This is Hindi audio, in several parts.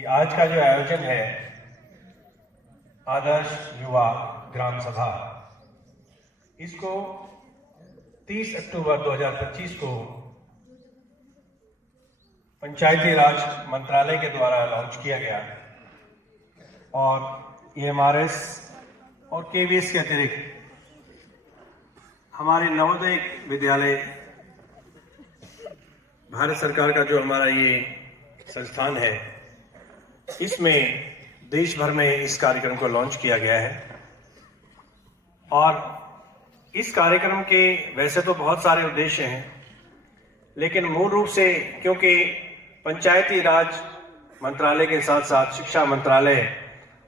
कि आज का जो आयोजन है आदर्श युवा ग्राम सभा, इसको 30 अक्टूबर 2025 को पंचायती राज मंत्रालय के द्वारा लॉन्च किया गया और EMRS और KVS के अतिरिक्त हमारे नवोदय विद्यालय भारत सरकार का जो हमारा ये संस्थान है, इसमें देश भर में इस कार्यक्रम को लॉन्च किया गया है। और इस कार्यक्रम के वैसे तो बहुत सारे उद्देश्य हैं, लेकिन मूल रूप से क्योंकि पंचायती राज मंत्रालय के साथ साथ शिक्षा मंत्रालय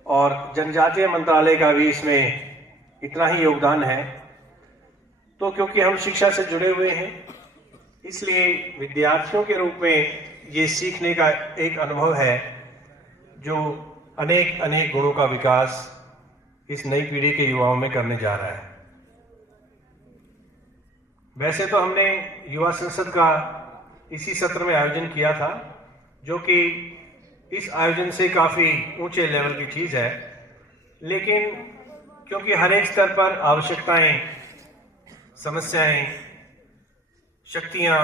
और जनजातीय मंत्रालय का भी इसमें इतना ही योगदान है, तो क्योंकि हम शिक्षा से जुड़े हुए हैं, इसलिए विद्यार्थियों के रूप में ये सीखने का एक अनुभव है जो अनेक अनेक गुणों का विकास इस नई पीढ़ी के युवाओं में करने जा रहा है। वैसे तो हमने युवा संसद का इसी सत्र में आयोजन किया था, जो कि इस आयोजन से काफ़ी ऊंचे लेवल की चीज़ है, लेकिन क्योंकि हर एक स्तर पर आवश्यकताएं, समस्याएं, शक्तियां,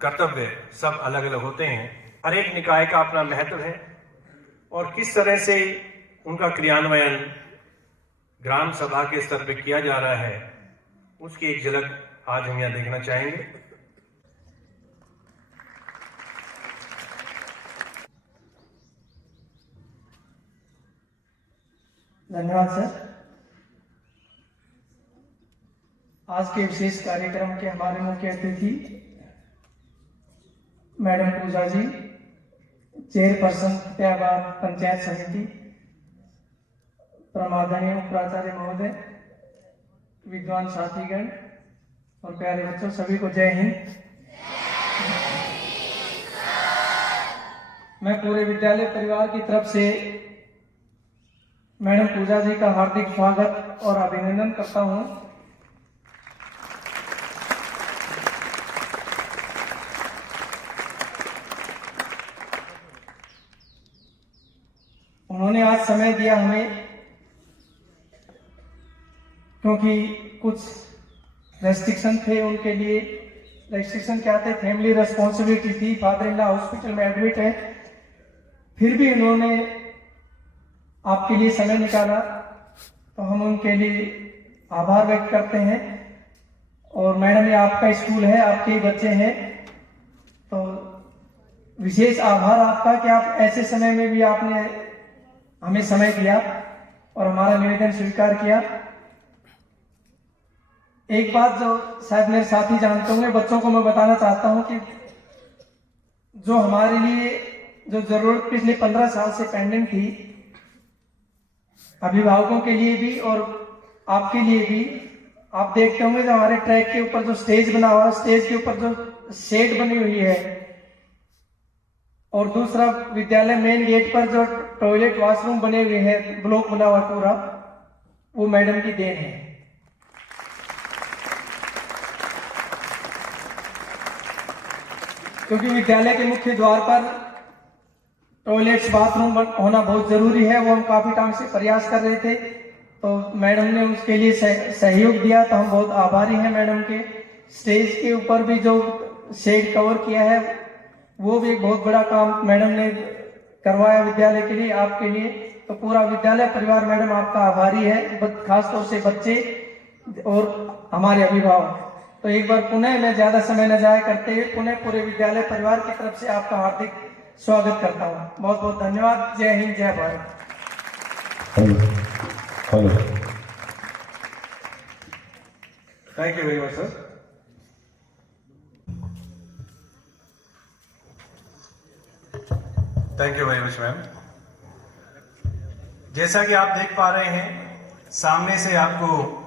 कर्तव्य सब अलग अलग होते हैं। हर एक निकाय का अपना महत्व है और किस तरह से उनका क्रियान्वयन ग्राम सभा के स्तर पर किया जा रहा है, उसकी एक झलक आज हम यहाँ देखना चाहेंगे। धन्यवाद सर। आज के विशेष कार्यक्रम के हमारे मुख्य अतिथि मैडम पूजा जी, चेयरपर्सन फतेहाबाद पंचायत समिति, प्रमादनीय प्राचार्य महोदय, विद्वान साथीगण और प्यारे बच्चों, सभी को जय हिंद। मैं पूरे विद्यालय परिवार की तरफ से मैडम पूजा जी का हार्दिक स्वागत और अभिनंदन करता हूं। उन्होंने आज समय दिया हमें, क्योंकि कुछ रेस्ट्रिक्शन थे उनके लिए। रेस्ट्रिक्शन क्या थे? फैमिली रेस्पॉन्सिबिलिटी थी, फादर इन लॉ हॉस्पिटल में एडमिट है, फिर भी उन्होंने आपके लिए समय निकाला, तो हम उनके लिए आभार व्यक्त करते हैं। और मैडम, ये आपका स्कूल है, आपके ही बच्चे हैं, तो विशेष आभार आपका कि आप ऐसे समय में भी आपने हमें समय दिया और हमारा निवेदन स्वीकार किया। एक बात जो शायद मेरे साथी जानते होंगे, बच्चों को मैं बताना चाहता हूं कि जो हमारे लिए जो जरूरत पिछले 15 साल से पेंडिंग थी, अभिभावकों के लिए भी और आपके लिए भी, आप देखते होंगे जो हमारे ट्रैक के ऊपर जो स्टेज बना हुआ है, स्टेज के ऊपर जो शेड बनी हुई है, और दूसरा विद्यालय मेन गेट पर जो टॉयलेट वॉशरूम बने हुए हैं, ब्लॉक बना हुआ पूरा, वो मैडम की देन है। क्योंकि विद्यालय के मुख्य द्वार पर टॉयलेट्स, बाथरूम होना बहुत जरूरी है, वो हम काफी टाइम से प्रयास कर रहे थे, तो मैडम ने उसके लिए सहयोग दिया, तो हम बहुत आभारी हैं मैडम के। स्टेज के ऊपर भी जो शेड कवर किया है, वो भी एक बहुत बड़ा काम मैडम ने करवाया विद्यालय के लिए, आपके लिए। तो पूरा विद्यालय परिवार मैडम आपका आभारी है, खासतौर से बच्चे और हमारे अभिभावक। तो एक बार पुनः, मैं ज्यादा समय न जाया करते हुए, पुनः पूरे विद्यालय परिवार की तरफ से आपका हार्दिक स्वागत करता हूँ। बहुत बहुत धन्यवाद। जय हिंद, जय Bharat. Thank you very much sir. Thank you very much ma'am. जैसा कि आप देख पा रहे हैं, सामने से आपको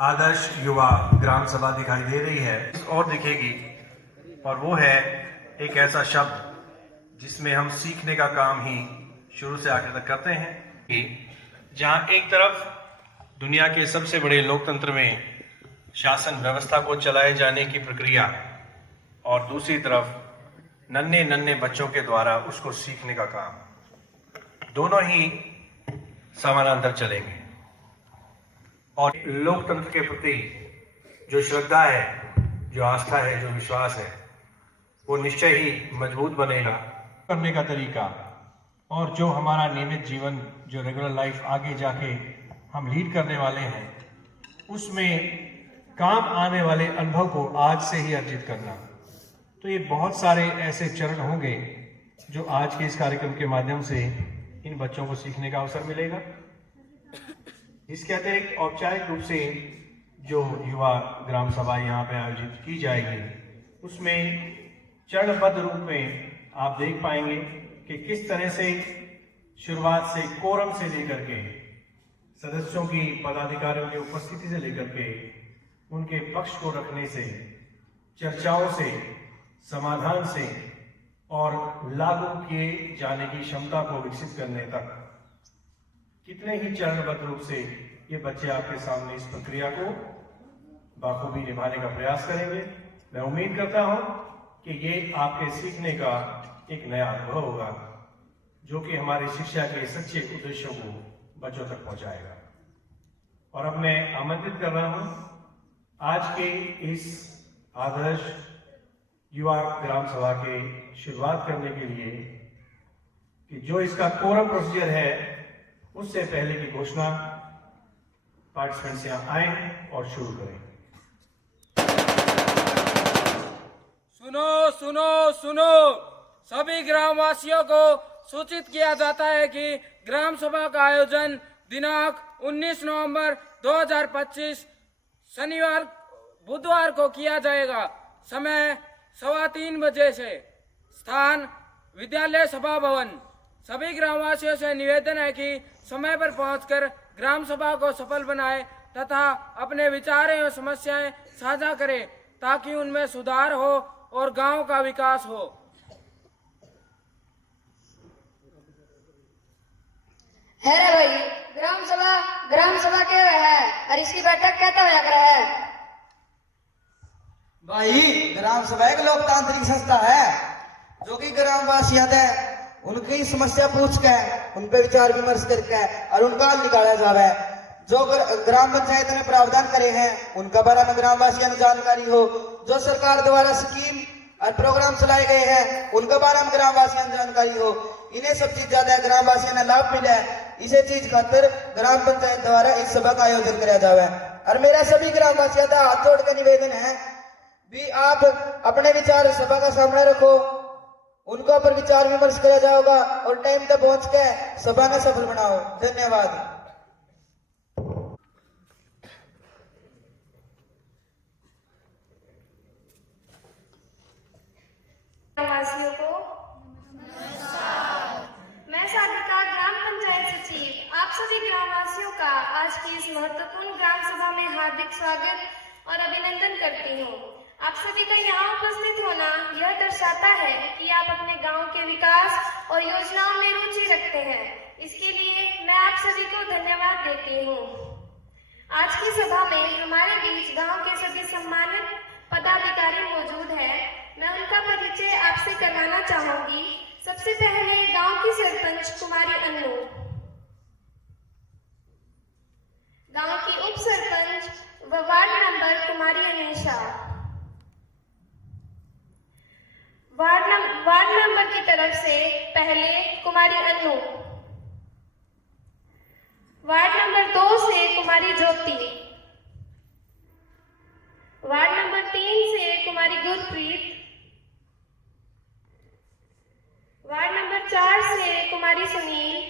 आदर्श युवा ग्राम सभा दिखाई दे रही है, और दिखेगी, और वो है एक ऐसा शब्द जिसमें हम सीखने का काम ही शुरू से आखिर तक करते हैं, कि जहां एक तरफ दुनिया के सबसे बड़े लोकतंत्र में शासन व्यवस्था को चलाए जाने की प्रक्रिया, और दूसरी तरफ नन्हे नन्हे बच्चों के द्वारा उसको सीखने का काम, दोनों ही समानांतर चलेंगे। और लोकतंत्र के प्रति जो श्रद्धा है, जो आस्था है, जो विश्वास है, वो निश्चय ही मजबूत बनेगा। करने का तरीका और जो हमारा नियमित जीवन, जो रेगुलर लाइफ आगे जाके हम लीड करने वाले हैं, उसमें काम आने वाले अनुभव को आज से ही अर्जित करना। तो ये बहुत सारे ऐसे चरण होंगे जो आज के इस कार्यक्रम के माध्यम से इन बच्चों को सीखने का अवसर मिलेगा। इसके अतिरिक्त औपचारिक रूप से जो युवा ग्राम सभा यहाँ पे आयोजित की जाएगी, उसमें चरणबद्ध रूप में आप देख पाएंगे कि किस तरह से शुरुआत से कोरम से लेकर के सदस्यों की, पदाधिकारियों की उपस्थिति से लेकर के उनके पक्ष को रखने से, चर्चाओं से, समाधान से और लागू किए जाने की क्षमता को विकसित करने तक कितने ही चरणबद्ध रूप से ये बच्चे आपके सामने इस प्रक्रिया को बाखूबी निभाने का प्रयास करेंगे। मैं उम्मीद करता हूं कि ये आपके सीखने का एक नया अनुभव होगा, जो कि हमारी शिक्षा के सच्चे उद्देश्यों को बच्चों तक पहुंचाएगा। और अब मैं आमंत्रित कर रहा हूं आज के इस आदर्श युवा ग्राम सभा के शुरुआत करने के लिए कि जो इसका कोरम प्रोसीजर है, उससे पहले की घोषणा पार्टिसिपेंट्स यहाँ आए और शुरू करें। सुनो सुनो सुनो, सभी ग्रामवासियों को सूचित किया जाता है कि ग्राम सभा का आयोजन दिनांक 19 नवंबर 2025 शनिवार बुधवार को किया जाएगा। समय 3:15 बजे से। स्थान विद्यालय सभा भवन। सभी ग्रामवासियों से निवेदन है कि समय पर पहुंचकर ग्राम सभा को सफल बनाएं तथा अपने विचार एवं समस्याएं साझा करें ताकि उनमें सुधार हो और गांव का विकास हो। है रे भाई, ग्राम सभा क्या है और इसकी बैठक कहता होया कर है? भाई, ग्राम सभा एक लोकतांत्रिक संस्था है जो कि ग्रामवासी आते हैं, उनकी समस्या पूछ के, उन पे विचार विमर्श करके और उनका हल निकाला जावे। जो ग्राम पंचायत ने प्रावधान करे हैं उनका बारे में ग्रामवासियों को जानकारी हो। जो सरकार द्वारा स्कीम और प्रोग्राम चलाए गए हैं उनका बारे में ग्रामवासियों को जानकारी हो। इन्हें सब चीज ज्यादा ग्रामवासियों ने लाभ मिले, इसे चीज खातिर ग्राम पंचायत द्वारा इस सभा का आयोजन कराया जावे। और मेरा सभी ग्रामवासियों का हाथ जोड़ कर निवेदन है भी आप अपने विचार सभा का सामने रखो, उनके ऊपर विचार विमर्श किया जाएगा और टाइम तक पहुंच के सभा ने सफल बनाओ। धन्यवाद। ग्रामवासियों को मैं साधिका, ग्राम पंचायत सचिव, आप सभी ग्रामवासियों का आज की इस महत्वपूर्ण ग्राम सभा में हार्दिक स्वागत और अभिनंदन करती हूँ। आप सभी का यहाँ उपस्थित होना यह दर्शाता है कि आप अपने गांव के विकास और योजनाओं में रुचि रखते हैं। इसके लिए मैं आप सभी को धन्यवाद देती हूँ। आज की सभा में हमारे बीच गांव के सभी सम्मानित पदाधिकारी मौजूद हैं। मैं उनका परिचय आपसे करवाना चाहूंगी। सबसे पहले गांव की सरपंच कुमारी अन्नू, गांव की उप सरपंच व वार्ड नंबर कुमारी अनीशा, वार्ड नंबर की तरफ से पहले कुमारी अन्नू, वार्ड नंबर 2 से कुमारी ज्योति, वार्ड नंबर 3 से कुमारी गुरप्रीत, वार्ड नंबर 4 से कुमारी सुनील,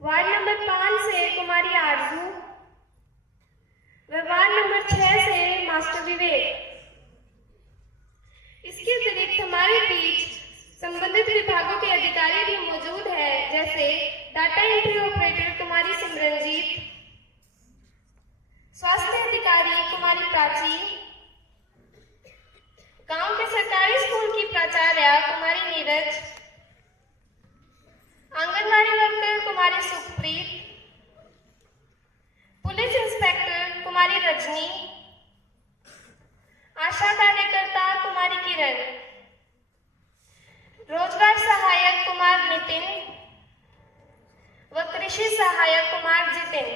वार्ड नंबर 5 से कुमारी आरजू व वार्ड नंबर 6 से मास्टर विवेक। इसके अतिरिक्त हमारे बीच संबंधित विभागों के अधिकारी भी मौजूद हैं, जैसे डाटा एंट्री ऑपरेटर कुमारी सिमरनजीत, स्वास्थ्य अधिकारी कुमारी प्राची, गांव के सरकारी स्कूल की प्राचार्य कुमारी नीरज, आंगनबाड़ी वर्कर कुमारी सुखप्रीत, पुलिस इंस्पेक्टर कुमारी रजनी, आशा कार्यकर्ता कुमारी किरण, रोजगार सहायक कुमार नितिन व कृषि सहायक कुमार जितिन।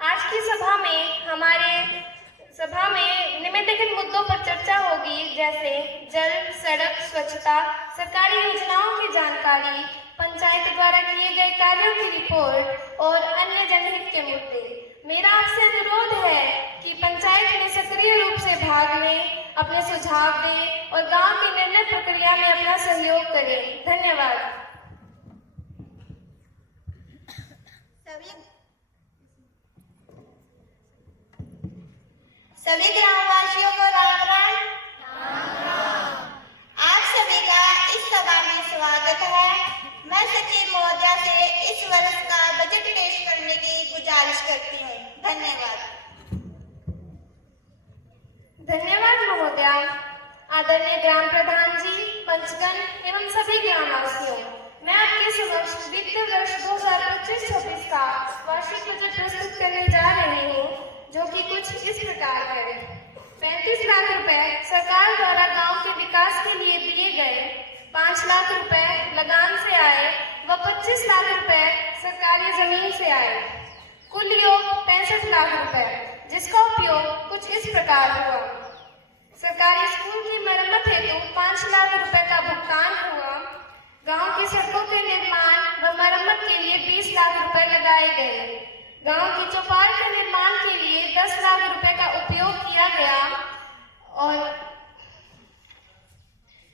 आज की सभा में निम्नलिखित मुद्दों पर चर्चा होगी, जैसे जल, सड़क, स्वच्छता, सरकारी योजनाओं की जानकारी, पंचायत द्वारा किए गए कार्यों की रिपोर्ट और अन्य जनहित के मुद्दे। मेरा आपसे अनुरोध है कि पंचायत में सक्रिय रूप से भाग लें, अपने सुझाव दें और गांव की निर्णय प्रक्रिया में अपना सहयोग करें। धन्यवाद। सभी ग्रामवासियों को राम राम। आप सभी का इस सभा में स्वागत है। मैं सचिव महोदया से इस वर्ष का बजट पेश करने की गुजारिश करती हूँ। धन्यवाद। धन्यवाद महोदया। आदरणीय ग्राम प्रधान जी, पंचगण एवं सभी ग्रामवासियों, मैं आपके समक्ष वित्त वर्ष 2025-26 का वार्षिक बजट प्रस्तुत करने जा रही हूँ, जो कि कुछ इस प्रकार है। 35 लाख रुपए सरकार द्वारा गांव के विकास के लिए दिए गए, 5 लाख रुपए लगान से आए व 25 लाख रुपए सरकारी जमीन से आए, कुल योग 65 लाख रुपए, जिसका उपयोग कुछ इस प्रकार हुआ। सरकारी स्कूल की मरम्मत हेतु 5 लाख रुपए का भुगतान हुआ। गांव की सड़कों के निर्माण व मरम्मत के लिए 20 लाख रुपए लगाए गए। गांव की चौपाल के निर्माण के लिए 10 लाख रुपए का उपयोग किया गया और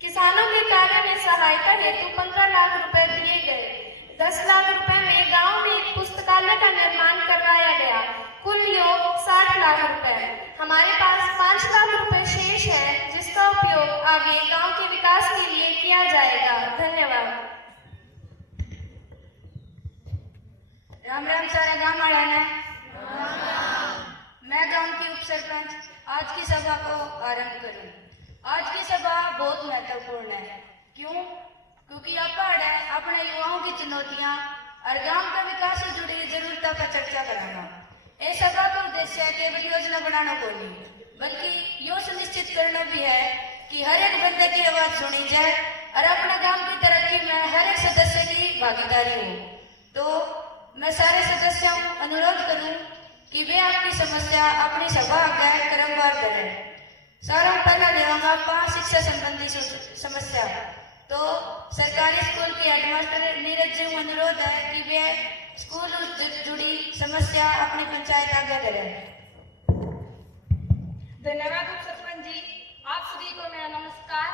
किसानों के कार्य में सहायता हेतु 15 लाख रुपए दिए गए। 10 लाख रुपए में गांव में एक पुस्तकालय का निर्माण करवाया गया। कुल योग 60 लाख रुपए। हमारे पास 5 लाख रुपए शेष है, जिसका उपयोग आगे गांव के विकास के लिए किया जाएगा। धन्यवाद। राम राम सारा गांव वाला ने। मैं गांव की उप सरपंच आज की सभा को आरंभ करूं। आज की सभा बहुत महत्वपूर्ण है। क्यों? क्योंकि आप है अपने युवाओं की चुनौतियां और गांव का विकास से जुड़ी जरूरतों पर चर्चा कराना। इस सभा का उद्देश्य केवल योजना बनाना को नहीं, बल्कि यो सुनिश्चित करना भी है कि हर एक बंदे की आवाज सुनी जाए और अपने गांव की तरक्की में हर एक सदस्य की भागीदारी हो। तो मैं सारे सदस्यों अनुरोध करूं कि वे आपकी समस्या अपनी सभा आगे क्रमवार करें। सारा पहला लेवांगा 5 शिक्षा संबंधी समस्या। तो सरकारी स्कूल के हेडमास्टर नीरज जी को अनुरोध है कि वे स्कूल से जुड़ी समस्या अपनी पंचायत आगे करें। धन्यवाद उप सरपंच जी। आप सभी को मेरा नमस्कार।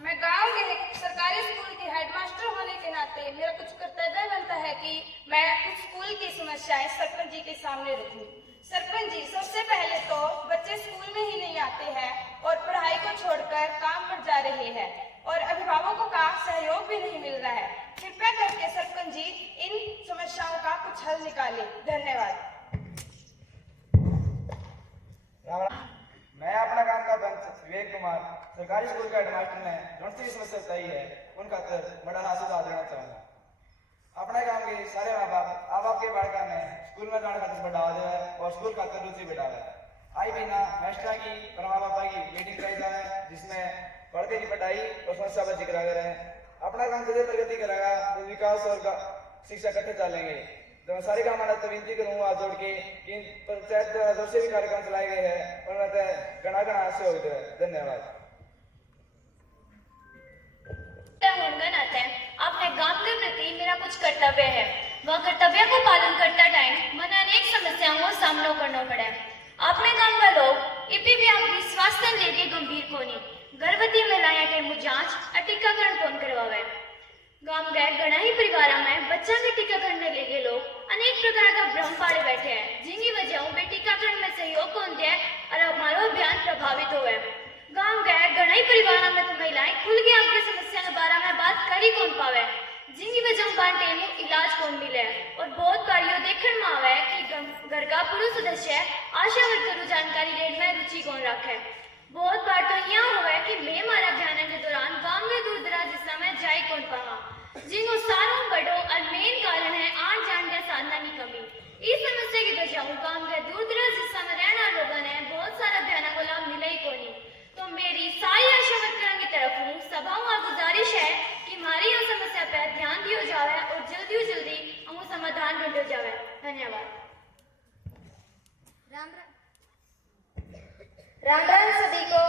मैं गांव के सरकारी स्कूल के हेडमास्टर होने के नाते मेरा कुछ कर्तव्य बनता है कि मैं कुछ स्कूल की समस्याएं सरपंच जी के सामने रखूं। सरपंच जी, सबसे पहले तो बच्चे स्कूल में ही नहीं आते हैं और पढ़ाई को छोड़कर काम पर जा रहे हैं और अभिभावकों का सहयोग भी नहीं मिल रहा है। कृपया करके सरपंच जी इन समस्याओं का कुछ हल निकालें। धन्यवाद। मैं अपना गांव का पंच विवेक कुमार सरकारी स्कूल का हेडमास्टर ने जो सी समस्या बताई है उनका बड़ा हाथ सुधार देना चाहूंगा। अपने गांव के सारे माँ बाप के बालका में स्कूल में जाने खातिर बढ़ावा दे और स्कूल खातिर रुचि बढ़ावे। आई महीना मास्टर की और माँ बापा की मीटिंग कराई जाए, जिसमें पढ़ते की पढ़ाई और समस्या पर जिक्र रहे। अपना गांव जैसे प्रगति करेगा तो विकास और शिक्षा इकट्ठे चलेंगे। तो मैं सारे गाँव तो विनती करूंगा जोड़ के कि पंचायत जो से भी कार्यक्रम चलाए गए हैं उनमें घना सहयोग दे। धन्यवाद। अपने गांव के प्रति मेरा कुछ कर्तव्य है। वह कर्तव्य को पालन करता टाइम मन अनेक समस्याओं का सामना करना पड़ा है। अपने गांव का लोग ईपीवीआर की स्वास्थ्य लेके गंभीर कोनी, गर्भवती महिलाएं टेमू जांच और टीकाकरण कौन करवावे। गांव के घना ही परिवार में बच्चा के टीकाकरण में लेके लोग अनेक प्रकार का भ्रम पाड़े बैठे हैं, जिनकी वजहों पे टीकाकरण में सहयोग कौन दे और हमारा अभियान प्रभावित हुआ है। गांव के घना ही परिवार में तो महिलाएं खुल के आपकी समस्या के बारे में बात करी कौन पावे, जिनकी वजह बांटे में इलाज कौन मिले। और बहुत कार्यों देखने में आवे कि घर का पुरुष सदस्य आशा वर्कर जानकारी लेने में रुचि कौन रखे। बहुत बार तो यहाँ हुआ है कि मैं हमारे अभियान के दौरान गांव में दूर दराज जिला में जाए कौन पावा, जिनको सारों बड़ो और मेन कारण है आन जान के साधना की कमी। इस समस्या की वजह गांव के दूर दराज जिला जल्दी हम समाधान ढूंढो जावे। धन्यवाद। राम राम सभी को।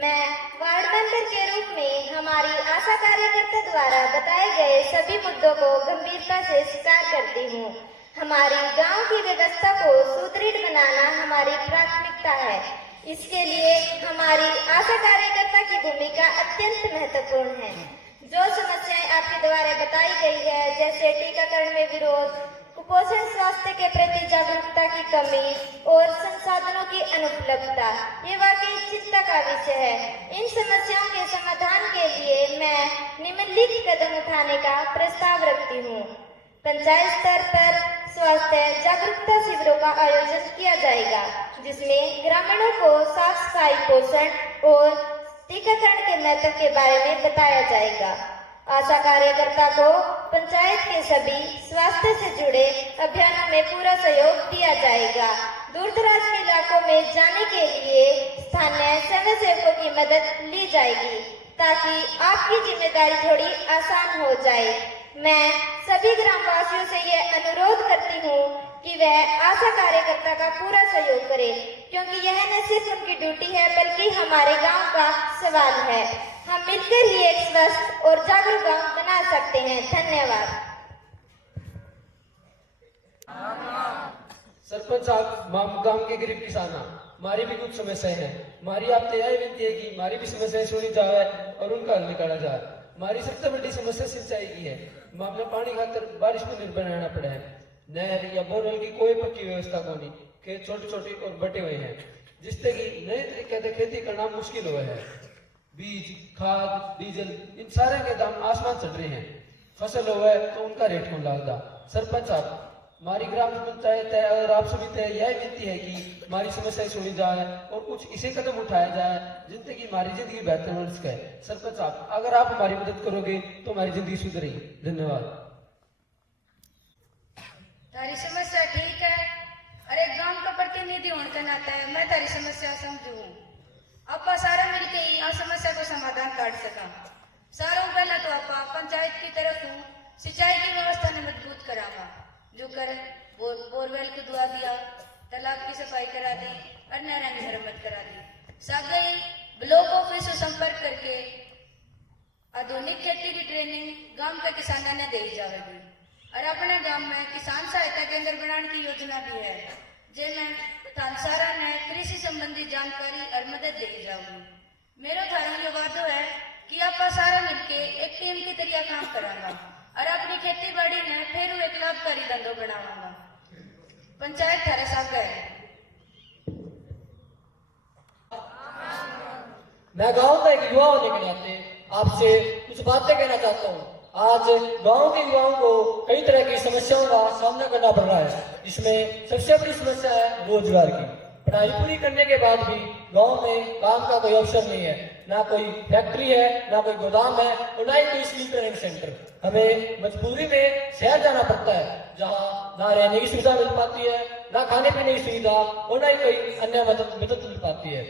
मैं वार्ड मेंबर के रूप में हमारी आशा कार्यकर्ता द्वारा बताए गए सभी मुद्दों को गंभीरता से स्वीकार करती हूँ। हमारी गांव की व्यवस्था को सुदृढ़ बनाना हमारी प्राथमिकता है। इसके लिए हमारी आशा कार्यकर्ता की भूमिका अत्यंत महत्वपूर्ण है। जो समस्याएं आपके द्वारा बताई गई है, जैसे टीकाकरण में विरोध, कुपोषण, स्वास्थ्य के प्रति जागरूकता की कमी और संसाधनों की अनुपलब्धता, ये वाकई चिंता का विषय है। इन समस्याओं के समाधान के लिए मैं निम्नलिखित कदम उठाने का प्रस्ताव रखती हूँ। पंचायत स्तर पर स्वास्थ्य जागरूकता शिविरों का आयोजन किया जाएगा, जिसमें ग्रामीणों को साफ सफाई, पोषण और टीकाकरण के महत्व के बारे में बताया जाएगा। आशा कार्यकर्ता को पंचायत के सभी स्वास्थ्य से जुड़े अभियानों में पूरा सहयोग दिया जाएगा। दूर दराज के इलाकों में जाने के लिए स्थानीय स्वयंसेवकों की मदद ली जाएगी, ताकि आपकी जिम्मेदारी थोड़ी आसान हो जाए। मैं सभी ग्रामवासियों से यह अनुरोध करती हूँ कि वह आशा कार्यकर्ता का पूरा सहयोग करें, क्योंकि यह न सिर्फ उनकी ड्यूटी है बल्कि हमारे गांव का सवाल है। हम मिलकर ही एक स्वस्थ और जागरूक गांव बना सकते हैं। धन्यवाद। सरपंच साहब, गांव के गरीब किसान, हमारी भी कुछ समस्याएं हैं। हमारी आपसे यह विनती है कि हमारी भी समस्याएं सुनी जाए और उनका हल निकाला जाए। हमारी सबसे बड़ी समस्या सिंचाई की है। हम अपने पानी खातर बारिश पर निर्भर रहना पड़ा है। नहर या बोरवेल की कोई पक्की व्यवस्था को नहीं, खेत छोटे छोटे और बटे हुए हैं, जिससे कि नए तरीके से खेती करना मुश्किल हुआ है। बीज, खाद, डीजल, इन सारे के दाम आसमान चढ़ रहे हैं। फसल हुआ है तो उनका रेट कौन लगता। सरपंच साहब, हमारी ग्राम पंचायत है और आप सभी से यह विनती है कि हमारी समस्याएं सुनी जाए और कुछ इसे कदम उठाया जाए जिनसे कि हमारी जिंदगी बेहतर हो सके। सरपंच साहब, अगर आप हमारी मदद करोगे तो हमारी जिंदगी सुधरेगी। धन्यवाद। तारी समस्या ठीक है। अरे गांव का प्रतिनिधि होने के नाते मैं तारी समस्या समझू। आपा सारा मिलके ही आ समस्या को समाधान काट सका। सारों पहला तो आपा पंचायत की तरफ सिंचाई की व्यवस्था ने मजबूत करावा, जो कर बोरवेल को दुआ दिया, तालाब की सफाई करा दी और नहर की मरम्मत करा दी। साथ ही ब्लॉक ऑफिस से संपर्क करके आधुनिक खेती की ट्रेनिंग गांव के किसानों ने दी जाएगी। और अपने गांव में किसान सहायता केंद्र बनाने की योजना भी है, जिनमें सारा ने कृषि संबंधी जानकारी और मदद दी जाऊंगी। मेरा थारा ये वादा है कि आप सारा मिलके एक टीम की तरह काम करांगा और अपनी खेती बाड़ी ने फिर एक लाभकारी धंधो बनाऊंगा। पंचायत थारा साहब है। मैं गांव का एक युवा होने के नाते आपसे कुछ बातें कहना चाहता हूँ। आज गांव के युवाओं को कई तरह की समस्याओं का सामना करना पड़ रहा है। इसमें सबसे बड़ी समस्या है रोजगार की। पढ़ाई पूरी करने के बाद भी गांव में काम का कोई अवसर नहीं है, ना कोई फैक्ट्री है, ना कोई गोदाम है और ना ही कोई स्किल ट्रेनिंग सेंटर। हमें मजबूरी में शहर जाना पड़ता है, जहाँ ना रहने की सुविधा मिल पाती है, ना खाने पीने की सुविधा और ना ही कोई अन्य मदद मिल पाती है।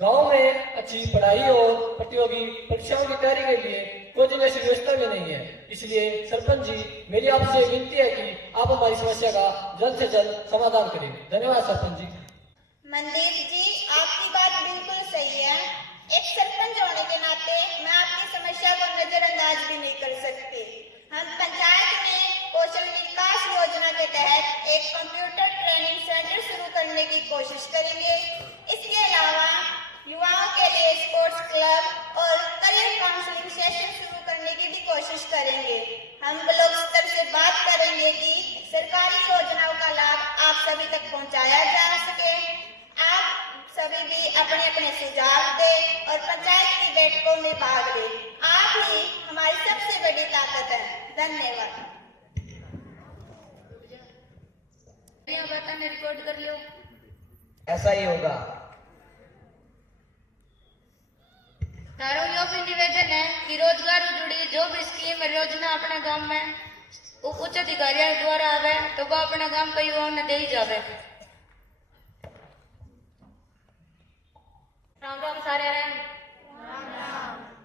गांव में अच्छी पढ़ाई और प्रतियोगी परीक्षाओं की तैयारी के लिए कोचिंग ऐसी व्यवस्था भी नहीं है। इसलिए सरपंच जी, मेरी आपसे विनती है कि आप हमारी समस्या का जल्द से जल्द समाधान करें। धन्यवाद सरपंच जी। मनदीप जी, आपकी बात बिल्कुल सही है। एक सरपंच होने के नाते मैं आपकी समस्या को नजरअंदाज भी नहीं कर सकती। हम पंचायत में कौशल विकास योजना के तहत एक कंप्यूटर ट्रेनिंग सेंटर शुरू करने की कोशिश करेंगे। इसके अलावा युवाओं के लिए स्पोर्ट्स क्लब और करियर काउंसलिंग सेशन शुरू करने की भी कोशिश करेंगे। हम ब्लॉक स्तर से बात करेंगे कि सरकारी योजनाओं का लाभ आप सभी तक पहुंचाया जा सके। आप सभी भी अपने अपने सुझाव दें और पंचायत की बैठकों में भाग लें। आप ही हमारी सबसे बड़ी ताकत है। धन्यवाद। रिकॉर्ड कर लो। ऐसा ही होगा। तारो यो भी निवेदन है कि रोजगार से जुड़ी जो भी स्कीम योजना अपने गांव में उच्च अधिकारियों द्वारा आवे तो वह अपने गांव के युवाओं ने दे ही जावे। राम राम सारे।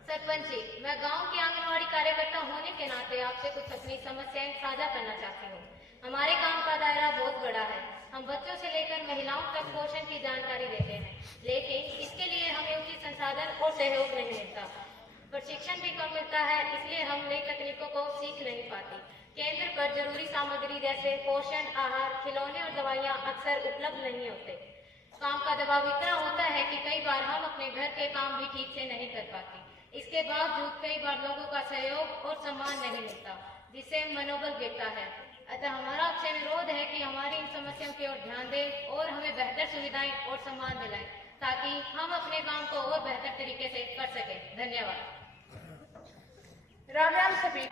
सरपंच जी, मैं गांव की आंगनवाड़ी कार्य कार्यकर्ता होने के नाते आपसे कुछ अपनी समस्याएं साझा करना चाहती हूँ। हमारे काम का दायरा बहुत बड़ा है। हम बच्चों से लेकर महिलाओं तक पोषण की जानकारी देते हैं, लेकिन इसके लिए हमें उचित संसाधन और सहयोग नहीं मिलता। प्रशिक्षण भी कम मिलता है, इसलिए हम नई तकनीकों को सीख नहीं पाते। केंद्र पर जरूरी सामग्री जैसे पोषण आहार, खिलौने और दवाइयाँ अक्सर उपलब्ध नहीं होते। काम का दबाव इतना होता है कि कई बार हम अपने घर के काम भी ठीक से नहीं कर पाते। इसके बावजूद कई बार लोगों का सहयोग और सम्मान नहीं मिलता, जिससे मनोबल गिरता है। अतः हमारा आपसे अनुरोध है कि हमारी इन समस्याओं की ओर ध्यान दें और हमें बेहतर सुविधाएं और सम्मान दिलाएं, ताकि हम अपने काम को और बेहतर तरीके से कर सकें। धन्यवाद। राम राम सभी।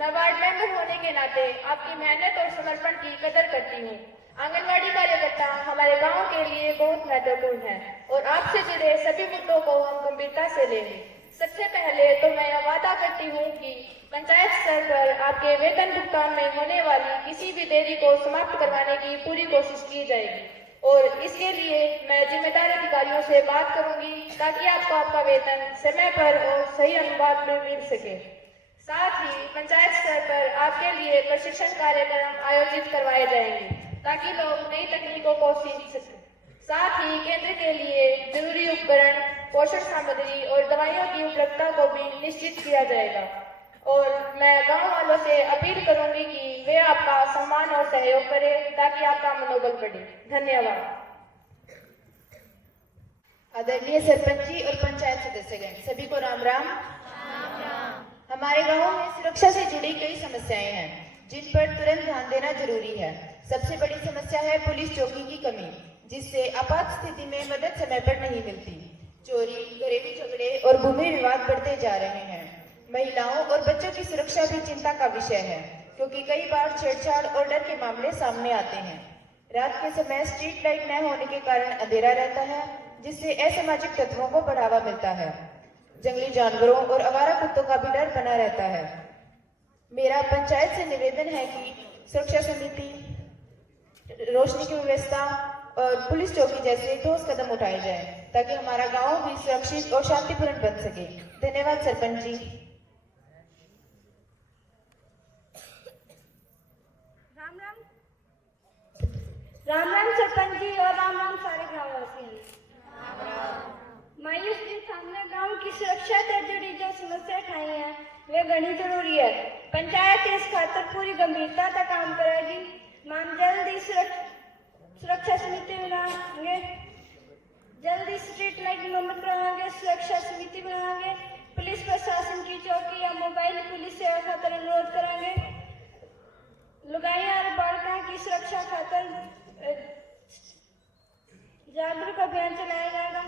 मैं वार्ड मेंबर होने के नाते आपकी मेहनत और समर्पण की कदर करती हूँ। आंगनवाड़ी कार्यकर्ता हमारे गांव के लिए बहुत महत्वपूर्ण है और आपसे जुड़े सभी मुद्दों को हम गंभीरता से लेंगे। सबसे पहले तो मैं यह वादा करती हूँ कि पंचायत स्तर पर आपके वेतन भुगतान में होने वाली किसी भी देरी को समाप्त करवाने की पूरी कोशिश की जाएगी और इसके लिए मैं जिम्मेदार अधिकारियों से बात करूंगी ताकि आपको आपका वेतन समय पर और सही अनुपात में मिल सके। साथ ही पंचायत स्तर पर आपके लिए प्रशिक्षण कार्यक्रम आयोजित करवाए जाएंगे ताकि लोग नई तकनीकों को सीख सकें। साथ ही केंद्र के लिए जरूरी उपकरण, पोषण सामग्री और दवाइयों की उपलब्धता को भी निश्चित किया जाएगा और मैं गांव वालों से अपील करूंगी कि वे आपका सम्मान और सहयोग करें ताकि आपका मनोबल बढ़े। धन्यवाद। आदरणीय सरपंच जी और पंचायत सदस्यगण, सभी को राम राम। हमारे गांव में सुरक्षा से जुड़ी कई समस्याएं हैं जिन पर तुरंत ध्यान देना जरूरी है। सबसे बड़ी समस्या है पुलिस चौकी की कमी, जिससे आपात स्थिति में मदद समय पर नहीं मिलती। चोरी, घरेलू झगड़े और भूमि विवाद बढ़ते जा रहे हैं। महिलाओं और बच्चों की सुरक्षा भी चिंता का विषय है, क्योंकि कई बार छेड़छाड़ और डर के मामले सामने आते हैं। रात के समय स्ट्रीट लाइट न होने के कारण अंधेरा रहता है, जिससे असामाजिक तत्वों को बढ़ावा मिलता है। जंगली जानवरों और आवारा कुत्तों का भी डर बना रहता है। मेरा पंचायत से निवेदन है कि सुरक्षा समिति, रोशनी की व्यवस्था और पुलिस चौकी जैसे ठोस कदम उठाए जाएं, ताकि हमारा गांव भी सुरक्षित और शांतिपूर्ण बन सके। धन्यवाद सरपंच जी। राम राम सरपंच जी और राम राम सारे ग्रामवासी। मायूस दिन सामने गांव की सुरक्षा से जुड़ी जो समस्या उठाई है वे घनी जरूरी है। पंचायत इस खातर पूरी गंभीरता से काम करेगी। हम जल्दी सुरक्षा समिति बनाएंगे, जल्दी स्ट्रीट लाइट मरम्मत कराएंगे, सुरक्षा समिति बनाएंगे, पुलिस प्रशासन की चौकी या मोबाइल पुलिस सेवा खातर अनुरोध करेंगे, लुगाइयां और बालिकाओं की सुरक्षा खातर जागरूक अभियान चलाया जाएगा।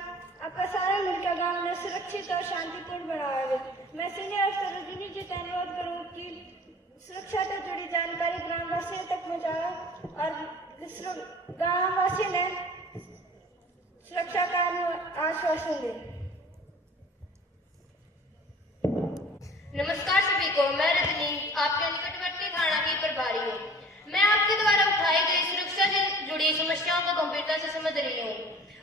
आपका सारा मिलकर गांव में सुरक्षित और शांतिपूर्ण बनाएगा। मैं सीनियर अफसर रजनी जी से अनुरोध करूँ कि सुरक्षा से जुड़ी जानकारी ग्रामवासियों तक पहुँचाए और ग्रामवासी ने सुरक्षा का आश्वासन दे। नमस्कार सभी को, मैं रजनी आपके निकटवर्ती थाना की प्रभारी हूँ। मैं आपके द्वारा उठाई गई सुरक्षा से जुड़ी समस्याओं को गंभीरता से समझ रही हूँ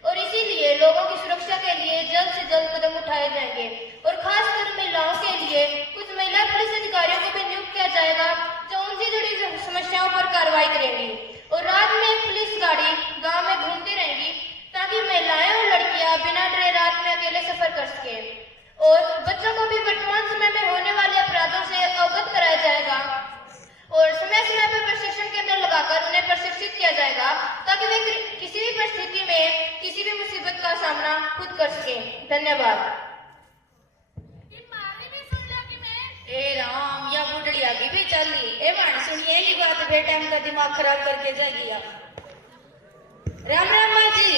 और इसीलिए लोगों की सुरक्षा के लिए जल्द से जल्द कदम उठाए जाएंगे और खासकर महिलाओं के लिए कुछ महिला पुलिस अधिकारियों को भी नियुक्त किया जाएगा जो उनसे जुड़ी समस्याओं पर कार्रवाई करेंगी और रात में एक पुलिस गाड़ी गाँव में घूमती रहेगी ताकि महिलाएं और लड़कियां बिना डरे रात में अकेले सफर कर सके और बच्चों को भी वर्तमान समय में होने वाले अपराधों से अवगत कराया जाएगा और समय समय पर प्रशिक्षण केंद्र लगाकर उन्हें प्रशिक्षित किया जाएगा ताकि वे किसी भी परिस्थिति में किसी भी मुसीबत का सामना खुद कर सकें। धन्यवाद। ए राम, या बुढ़िया की भी चली ए मान सुनिए ये बात बेटा का दिमाग खराब करके जाएगी। राम राम माँ जी।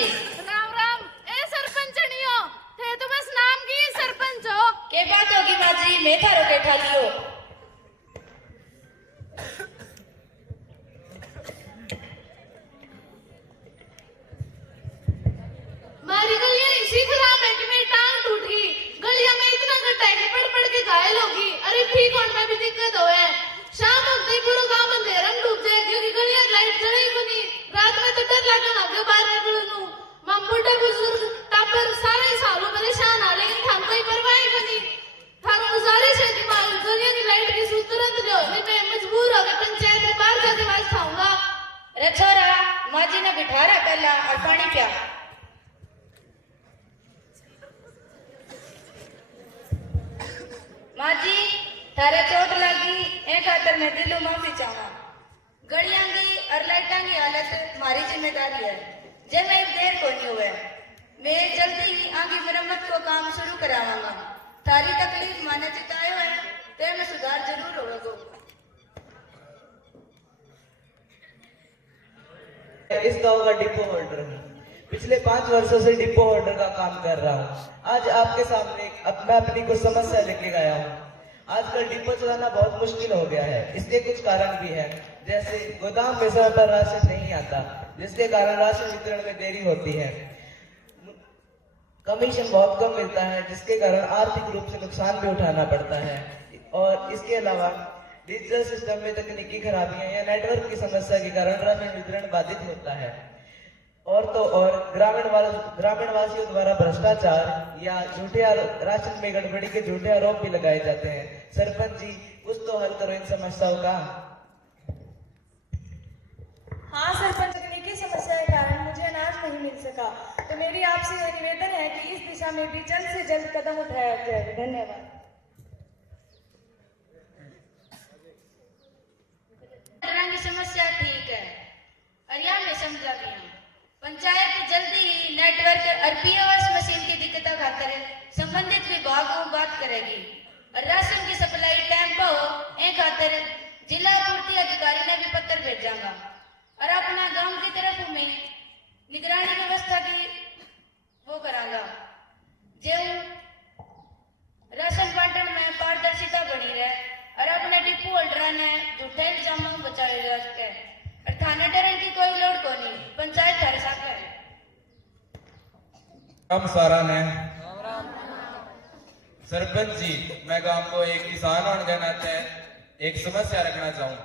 राम राम। ए सरपंचनियो थे तो बस नाम की सरपंच हो के बात होगी माँ जी, मैं थारो के ठा लियो। मारी गलियां इसी खराब है कि मेरी टांग टूट गई। गलियां में इतना गड्ढा है कि पड़ के घायल होगी। अरे ठीक होने में भी दिक्कत हो है। शाम होते ही पूरा गांव अंधेरा में डूब जाए क्योंकि गलियां लाइट जलाई बनी। रात में तो डर लगने लग गया बाहर निकलने। हम बुढ़े बुजुर्ग टापर सारे सालों परेशान आ रहे हैं, हम कोई परवाह ही बनी। थारो गुजारिश है कि गलियां की थारे चोट लगी ए खातर मैं दिलों माफी चाहवा। गलियां की और लाइटां की हालत हमारी जिम्मेदारी है, जे मैं देर को नहीं हुए मैं जल्दी ही आगे मरम्मत को काम शुरू करावांगा। थारी तकलीफ माने चितायो है ते में सुधार जरूर होगा। इस गांव का डिपो होल्डर हूँ। पिछले 5 वर्षों से डिपो होल्डर का काम कर रहा हूँ। आज आपके सामने मैं अपनी कुछ समस्या लेके गया हूँ। आजकल डिपो चलाना बहुत मुश्किल हो गया है। इसके कुछ कारण भी है, जैसे गोदाम में समय पर राशन नहीं आता, जिसके कारण राशन वितरण में देरी होती है। कमीशन बहुत कम मिलता है, जिसके कारण आर्थिक रूप से नुकसान भी उठाना पड़ता है। और इसके अलावा डिजिटल सिस्टम में तकनीकी खराबियां या नेटवर्क की समस्या के कारण राशन वितरण बाधित होता है। और तो और ग्रामीण वासियों द्वारा भ्रष्टाचार या झूठे राशन में गड़बड़ी के झूठे आरोप भी लगाए जाते हैं। सरपंच जी, कुछ तो हल करो इन समस्याओं का। हाँ सरपंच, तकनीकी समस्या के कारण मुझे अनाज नहीं मिल सका, तो मेरी आपसे यह निवेदन है कि इस दिशा में भी जल्द से जल्द कदम उठाया जाए। धन्यवाद। की समस्या ठीक है और यह मैं समझा भी हूँ। पंचायत जल्दी ही नेटवर्क और पीओएस मशीन की दिक्कत खातर संबंधित विभाग को बात करेगी और राशन की सप्लाई टाइम पर हो ए खातर जिला पूर्ति अधिकारी ने भी पत्र भेजागा और अपना गांव की तरफ में निगरानी व्यवस्था की वो करांगा, जो राशन बांटन में पारदर्शिता बनी रहे और अपने डिपो होल्डर ने झूठे इल्जामों को बचाए जा सके और थाने डरने की कोई लोड़ को नहीं। पंचायत थारे साथ है। हम सारा ने सरपंच जी, मैं गांव को एक किसान होने के नाते एक समस्या रखना चाहूँ।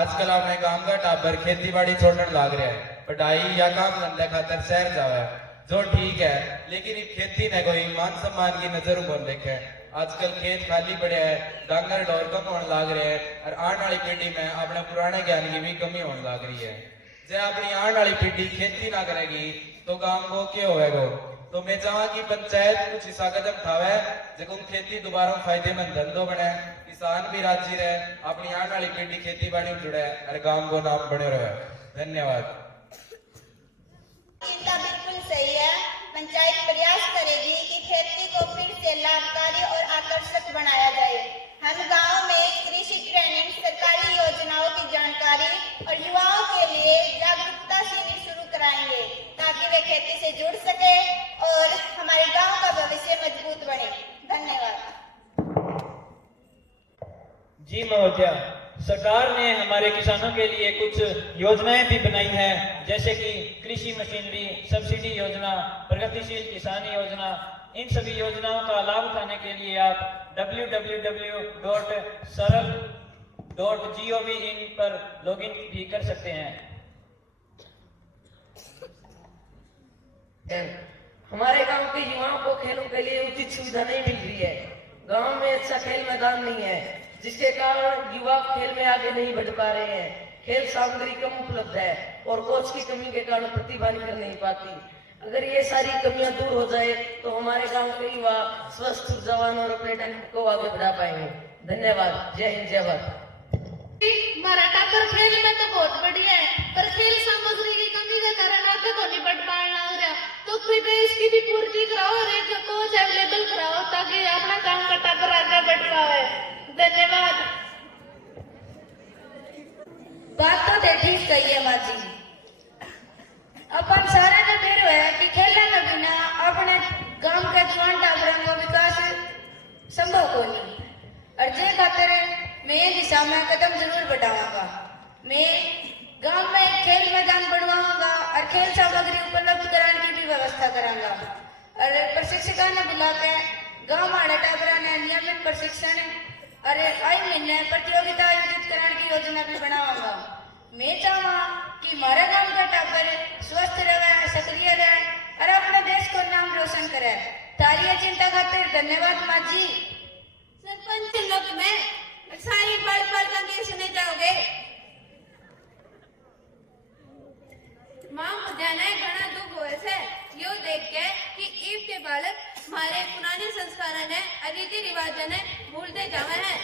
आजकल अपने गांव का टाबर खेती बाड़ी छोड़ने लाग रहा है, पढ़ाई या काम धंधे खातर शहर जावा है, जो ठीक है, लेकिन खेती ने कोई मान सम्मान की नजर को देखे। आजकल खेत खाली पड़े है, डांगर डोर कम होने लाग रहे हैं और आने वाली पीढ़ी में अपने पुराने ज्ञान की भी कमी होने लग रही है। जब अपनी आने वाली पीढ़ी खेती ना करेगी तो गांव को क्या होगा। तो मैं चाहूँ कि पंचायत कुछ ऐसा कदम उठावे जो खेती दोबारा फायदेमंद धंधो बने, किसान भी राजी रहे, अपनी आने वाली पीढ़ी खेती बाड़ी में जुड़े और गांव को नाम बने रहे। धन्यवाद। चिंता बिल्कुल सही है। पंचायत प्रयास करेगी कि खेती को फिर से लाभकारी और आकर्षक बनाया जाए। हम गांव में कृषि ट्रेनिंग, सरकारी योजनाओं की जानकारी और युवाओं के लिए जागरूकता शिविर शुरू कराएंगे ताकि वे खेती से जुड़ सके और हमारे गांव का भविष्य मजबूत बने। धन्यवाद। जी महोदया, सरकार ने हमारे किसानों के लिए कुछ योजनाएं भी बनाई हैं, जैसे कि कृषि मशीनरी सब्सिडी योजना, प्रगतिशील किसान योजना। इन सभी योजनाओं का लाभ उठाने के लिए आप www.saral.gov.in पर लॉगिन भी कर सकते हैं। हमारे गांव के युवाओं को खेलों के लिए उचित सुविधा नहीं मिल रही है। गांव में अच्छा खेल मैदान नहीं है, जिसके कारण युवा खेल में आगे नहीं बढ़ पा रहे हैं। खेल सामग्री कम उपलब्ध है और कोच की कमी के कारण प्रतिभा निकल नहीं पाती। अगर ये सारी कमियां दूर हो जाए तो हमारे गांव के युवा स्वस्थ, ऊर्जावान और अपने टैलेंट को आगे बढ़ा पाएंगे। धन्यवाद। जय हिंद, जय भारत। हमारा टापर खेल में तो बहुत बढ़िया है, पर खेल सामग्री की कमी के कारण आगे को नहीं बढ़ पाना हो रहा। तो कृपया इसकी भी पूर्ति कराओ और एक कोच अवेलेबल कराओ ताकि अपना काम का टापर आगे बढ़ पाए। धन्यवाद। बात तो ठीक कही है माँ जी। अपन सारे ने बेरो है कि खेलने के बिना अपने गांव के जवान टाबरों का विकास संभव को नहीं। और जे खातिर मैं ये दिशा में कदम जरूर बढ़ाऊंगा। मैं गांव में एक खेल मैदान बनवाऊंगा और खेल सामग्री उपलब्ध कराने की भी व्यवस्था कराऊंगा और प्रशिक्षकों ने बुलाकर गांव वाले टाबरों ने नियमित प्रशिक्षण और आई महीने प्रतियोगिता आयोजित कराने की योजना भी बनाऊंगा। मैं चाहूँगा कि हमारे गांव का टाबर स्वस्थ रहे, सक्रिय रहे और अपने देश को नाम रोशन करे। तारी चिंता खातिर धन्यवाद माँ जी। सरपंच लोग में सारी बाल का सुने जाओगे। माँ मुझे ने घना दुख हुए से यो देख के कि ईब के बालक हमारे पुराने संस्कार ने रीति रिवाज ने भूलते जावे हैं।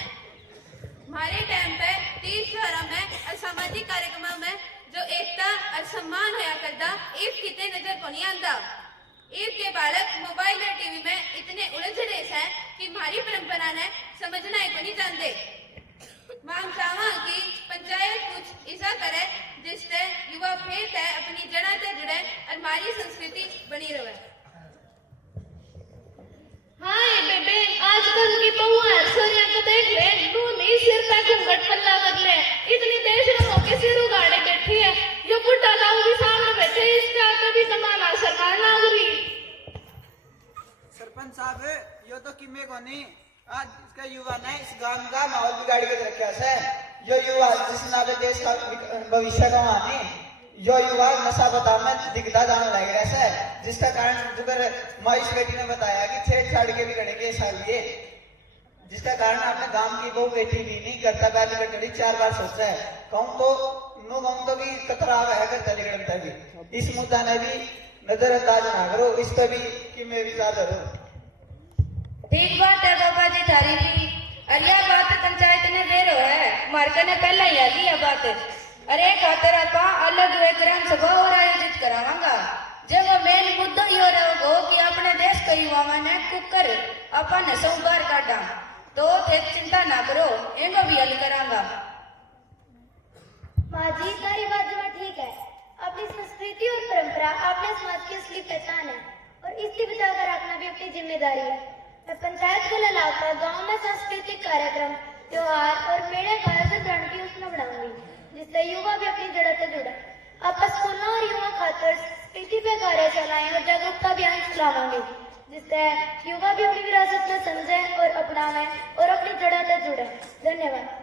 हमारे टाइम पे तीज त्योहारों में और सामाजिक कार्यक्रमों में जो एकता और सम्मान होया करता ईद कितने नजर को नहीं आता। ईद के बालक मोबाइल और टीवी में इतने उलझ रहे हैं कि हमारी परंपरा ने समझना को नहीं जानते। मांग चाहवा कि पंचायत कुछ ऐसा करे जिससे युवा फिर से अपनी जड़ा से जुड़े और हमारी संस्कृति बनी रहे। हाँ ये बेबे आजकल की बहुआ सोनिया को देख ले, तू नहीं सिर पे घूंघट पल्ला कर ले, इतनी बेशरम होके सिर उगाड़े बैठी है। ये बुढ़ा लाऊ भी सामने बैठे, इसका कभी समाना शर्मा लाग रही। सरपंच साहब यो तो किमे को नहीं, आज इसका युवा ने इस गांव का माहौल बिगाड़ के रखा है। जो युवा जिसने आगे देश का भविष्य का मानी, जो युवा नशा बता में दिखता जाने लग रहा है, जिसका कारण जुगर महेश बेटी ने बताया कि छेड़छाड़ के भी करेंगे सालिए, जिसका कारण अपने गांव की बहु बेटी भी नहीं करता गाली कटड़ी 4 बार सोचा है। कहूँ तो नो कहूँ तो भी कतरा है करता लिगड़ता भी। इस मुद्दा ने भी नजरअंदाज ना करो, इस पर भी कि मैं विचार करूँ। ठीक बात है बाबा जी थारी भी, और यह बात पंचायत ने दे रो है, मार्का ने पहला ही आदि यह बात। अरे खातर आपा अलग हुए ग्राम सभा और आयोजित करावांगा, जब मेन मुद्दा यो रहो कि अपने देश के युवा ने कुकर अपन सौ बार काटा, तो थे चिंता ना करो, इनको भी हल करांगा। माँ जी सारी बात जमा ठीक है। अपनी संस्कृति और परंपरा अपने समाज की असली पहचान है और इसकी बचाकर रखना भी अपनी जिम्मेदारी है। मैं पंचायत को लाकर गांव में सांस्कृतिक कार्यक्रम, त्योहार और मेले का आयोजन करने की योजना बनाऊंगी, जिससे युवा भी अपनी जड़ों से जुड़े। आप स्कूलों और युवा खातर संस्कृति पे कार्यशालाएं और जागरूकता अभियान चलावांगे, जिससे युवा भी अपनी विरासत में समझे और अपनावे और अपनी जड़ों से जुड़े। धन्यवाद।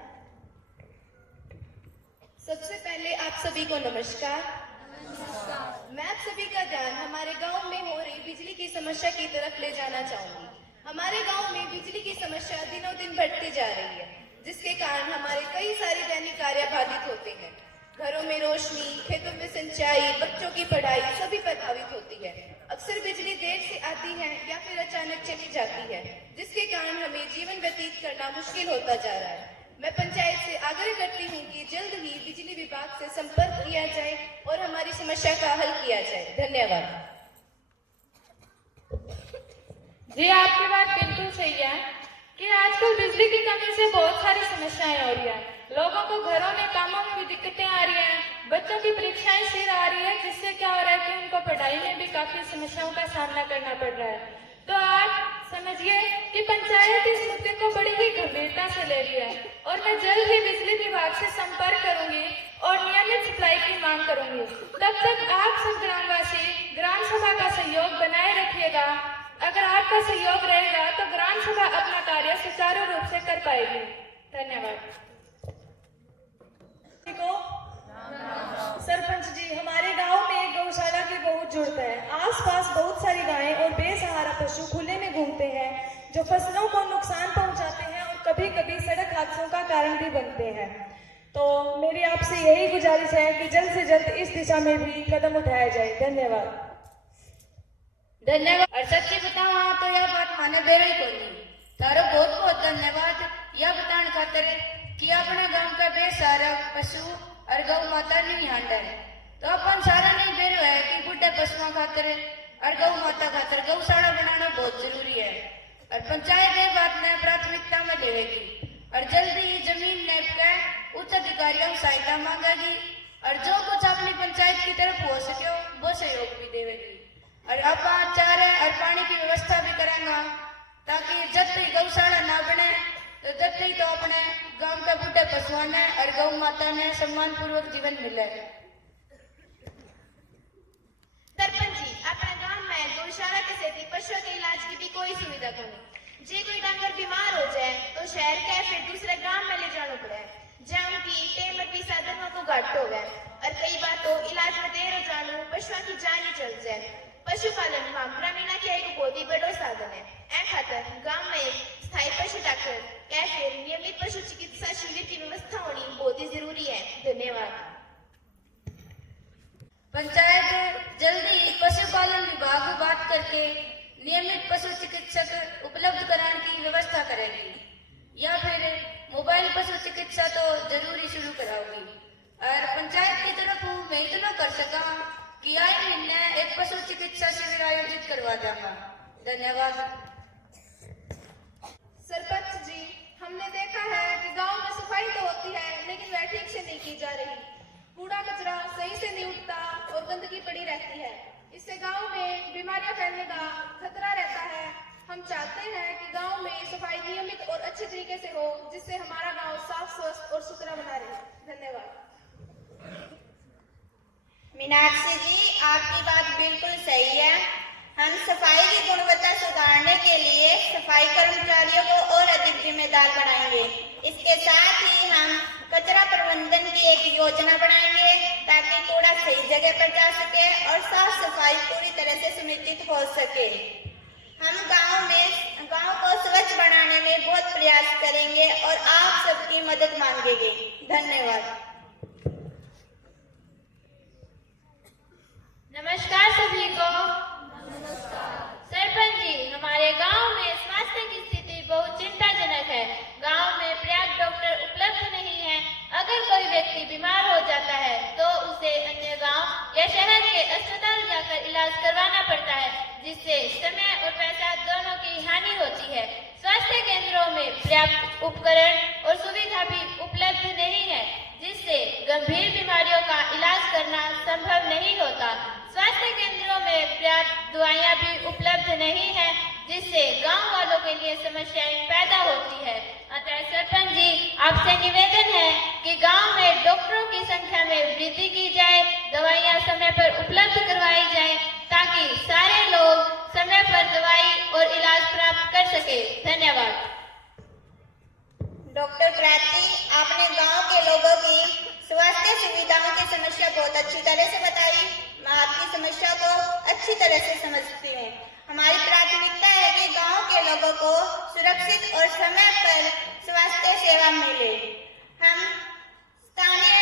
सबसे पहले आप सभी को नमस्कार। मैं आप सभी का ध्यान हमारे गांव में हो रही बिजली की समस्या की तरफ ले जाना चाहूंगी। हमारे गांव में बिजली की समस्या दिनों दिन बढ़ती जा रही है, जिसके कारण हमारे कई सारे दैनिक कार्य बाधित होते हैं। घरों में रोशनी, खेतों में सिंचाई, बच्चों की पढ़ाई सभी प्रभावित होती है। अक्सर बिजली देर से आती है या फिर अचानक चली जाती है, जिसके कारण हमें जीवन व्यतीत करना मुश्किल होता जा रहा है। मैं पंचायत से आग्रह करती हूँ कि जल्द ही बिजली विभाग से संपर्क किया जाए और हमारी समस्या का हल किया जाए। धन्यवाद। जी आपकी बात बिल्कुल सही है कि आजकल बिजली की कमी से बहुत सारी समस्याएं हो रही है। लोगों को घरों में कामों में भी दिक्कतें आ रही हैं, बच्चों की परीक्षाएं सिर आ रही है, जिससे क्या हो रहा है कि उनको पढ़ाई में भी काफी समस्याओं का सामना करना पड़ रहा है। तो आप समझिए कि पंचायत इस मुद्दे को बड़ी ही गंभीरता से ले रही है और मैं जल्द ही बिजली विभाग से संपर्क करूंगी और नियमित सप्लाई की मांग करूंगी। तब तक आप सब ग्रामवासी ग्राम सभा का सहयोग बनाए रखिएगा। अगर आपका सहयोग रहेगा तो ग्राम सभा अपना कार्य सुचारू रूप से कर पाएगी। धन्यवाद। सरपंच जी, हमारे गांव में एक गौशाला की बहुत जरूरत है। आसपास बहुत सारी गायें और बेसहारा पशु खुले में घूमते हैं, जो फसलों को नुकसान पहुंचाते हैं और कभी कभी सड़क हादसों का कारण भी बनते हैं। तो मेरी आपसे यही गुजारिश है कि जल्द से जल्द इस दिशा में भी कदम उठाया जाए। धन्यवाद। धन्यवाद। और सच्ची बताऊं तो यह बात माने दे रही को नहीं। तारो बहुत बहुत धन्यवाद यह बताने खातिर कि अपने गांव का बेसहारा पशु और गौ माता नहीं हांडा है। तो अपन सारा नहीं बेरो है कि बुढ़े पशुओं खातिर और गौ माता खातिर गौशाला बनाना बहुत जरूरी है। और पंचायत ये बात ने प्राथमिकता में लेगी और जल्दी ही जमीन नाप के उच्च अधिकारियों से सहायता मांगेगी और जो कुछ अपनी पंचायत की तरफ हो सके वो सहयोग भी देगी। और आप चारे और पानी की व्यवस्था भी करेंगे ताकि जब तक गौशाला ना बने तो जब तक तो अपने गांव के बुढ़े पशुओं ने और गौ माता ने सम्मान पूर्वक जीवन मिले। सरपंच जी, अपने गांव में गौशाला के साथ पशुओं के इलाज की भी कोई सुविधा नहीं। जे कोई डांगर बीमार हो जाए तो शहर के फिर दूसरे गांव में ले जाना पड़े, जहाँ उनकी टेम भी साधनों को घाट हो गए और कई बार तो इलाज में देर हो जानो पशुओं की जान ही चल जाए। पशुपालन में ग्रामीण के एक बहुत ही बड़ो साधन है। ए खातर गांव में एक स्थायी पशु डॉक्टर या फिर नियमित पशु चिकित्सा शिविर की व्यवस्था होनी बहुत ही जरूरी है। धन्यवाद। पंचायत जल्दी पशुपालन विभाग में बात करके नियमित पशु चिकित्सक उपलब्ध कराने की व्यवस्था करेगी या फिर मोबाइल मोबाइल पशु चिकित्सा तो जरूरी शुरू कराऊंगी। और पंचायत की तरफ मैं इतना कर सका कि आए महीने एक पशु चिकित्सा शिविर आयोजित करवा दूंगा। धन्यवाद। सरपंच जी, हमने देखा है कि गांव में सफाई तो होती है लेकिन वह ठीक से नहीं की जा रही। कूड़ा कचरा सही से नहीं उठता और गंदगी पड़ी रहती है। इससे गांव में बीमारियां फैलने का खतरा रहता है। हम चाहते हैं कि गांव में सफाई नियमित और अच्छे तरीके से हो, जिससे हमारा गांव साफ स्वस्थ और सुथरा बना रहे। धन्यवाद। मीनाक्षी जी, आपकी बात बिल्कुल सही है। हम सफाई की गुणवत्ता सुधारने के लिए सफाई कर्मचारियों को और अधिक जिम्मेदार बनाएंगे। इसके साथ ही हम कचरा प्रबंधन की एक योजना बनाएंगे ताकि कूड़ा सही जगह पर जा सके और साफ सफाई पूरी तरह से सुनिश्चित हो सके। हम गांव को स्वच्छ बनाने में बहुत प्रयास करेंगे और आप सबकी मदद मांगेंगे। धन्यवाद। नमस्कार सभी को। सरपंच जी, हमारे गांव में स्वास्थ्य की स्थिति बहुत चिंताजनक है। गांव में पर्याप्त डॉक्टर उपलब्ध नहीं है। अगर कोई व्यक्ति बीमार हो जाता है तो उसे अन्य गांव या शहर के अस्पताल जाकर इलाज करवाना पड़ता है, जिससे समय और पैसा दोनों की हानि होती है। स्वास्थ्य केंद्रों में पर्याप्त उपकरण और सुविधा भी उपलब्ध नहीं है, जिससे गंभीर बीमारियों का इलाज करना संभव नहीं होता। स्वास्थ्य केंद्रों में पर्याप्त दवाइयां भी उपलब्ध नहीं है, जिससे गांव वालों के लिए समस्याएं पैदा होती है। अतः सरपंच जी, आपसे निवेदन है कि गांव में डॉक्टरों की संख्या में वृद्धि की जाए, दवाइयां समय पर उपलब्ध करवाई जाए, ताकि सारे लोग समय पर दवाई और इलाज प्राप्त कर सके। धन्यवाद। डॉक्टर प्राची, आपने गांव के लोगों की स्वास्थ्य सुविधाओं की समस्या बहुत अच्छी तरह से बताई। मैं आपकी समस्या को अच्छी तरह से समझती हूँ। हमारी प्राथमिकता है कि गांव के लोगों को सुरक्षित और समय पर स्वास्थ्य सेवा मिले। हम स्थानीय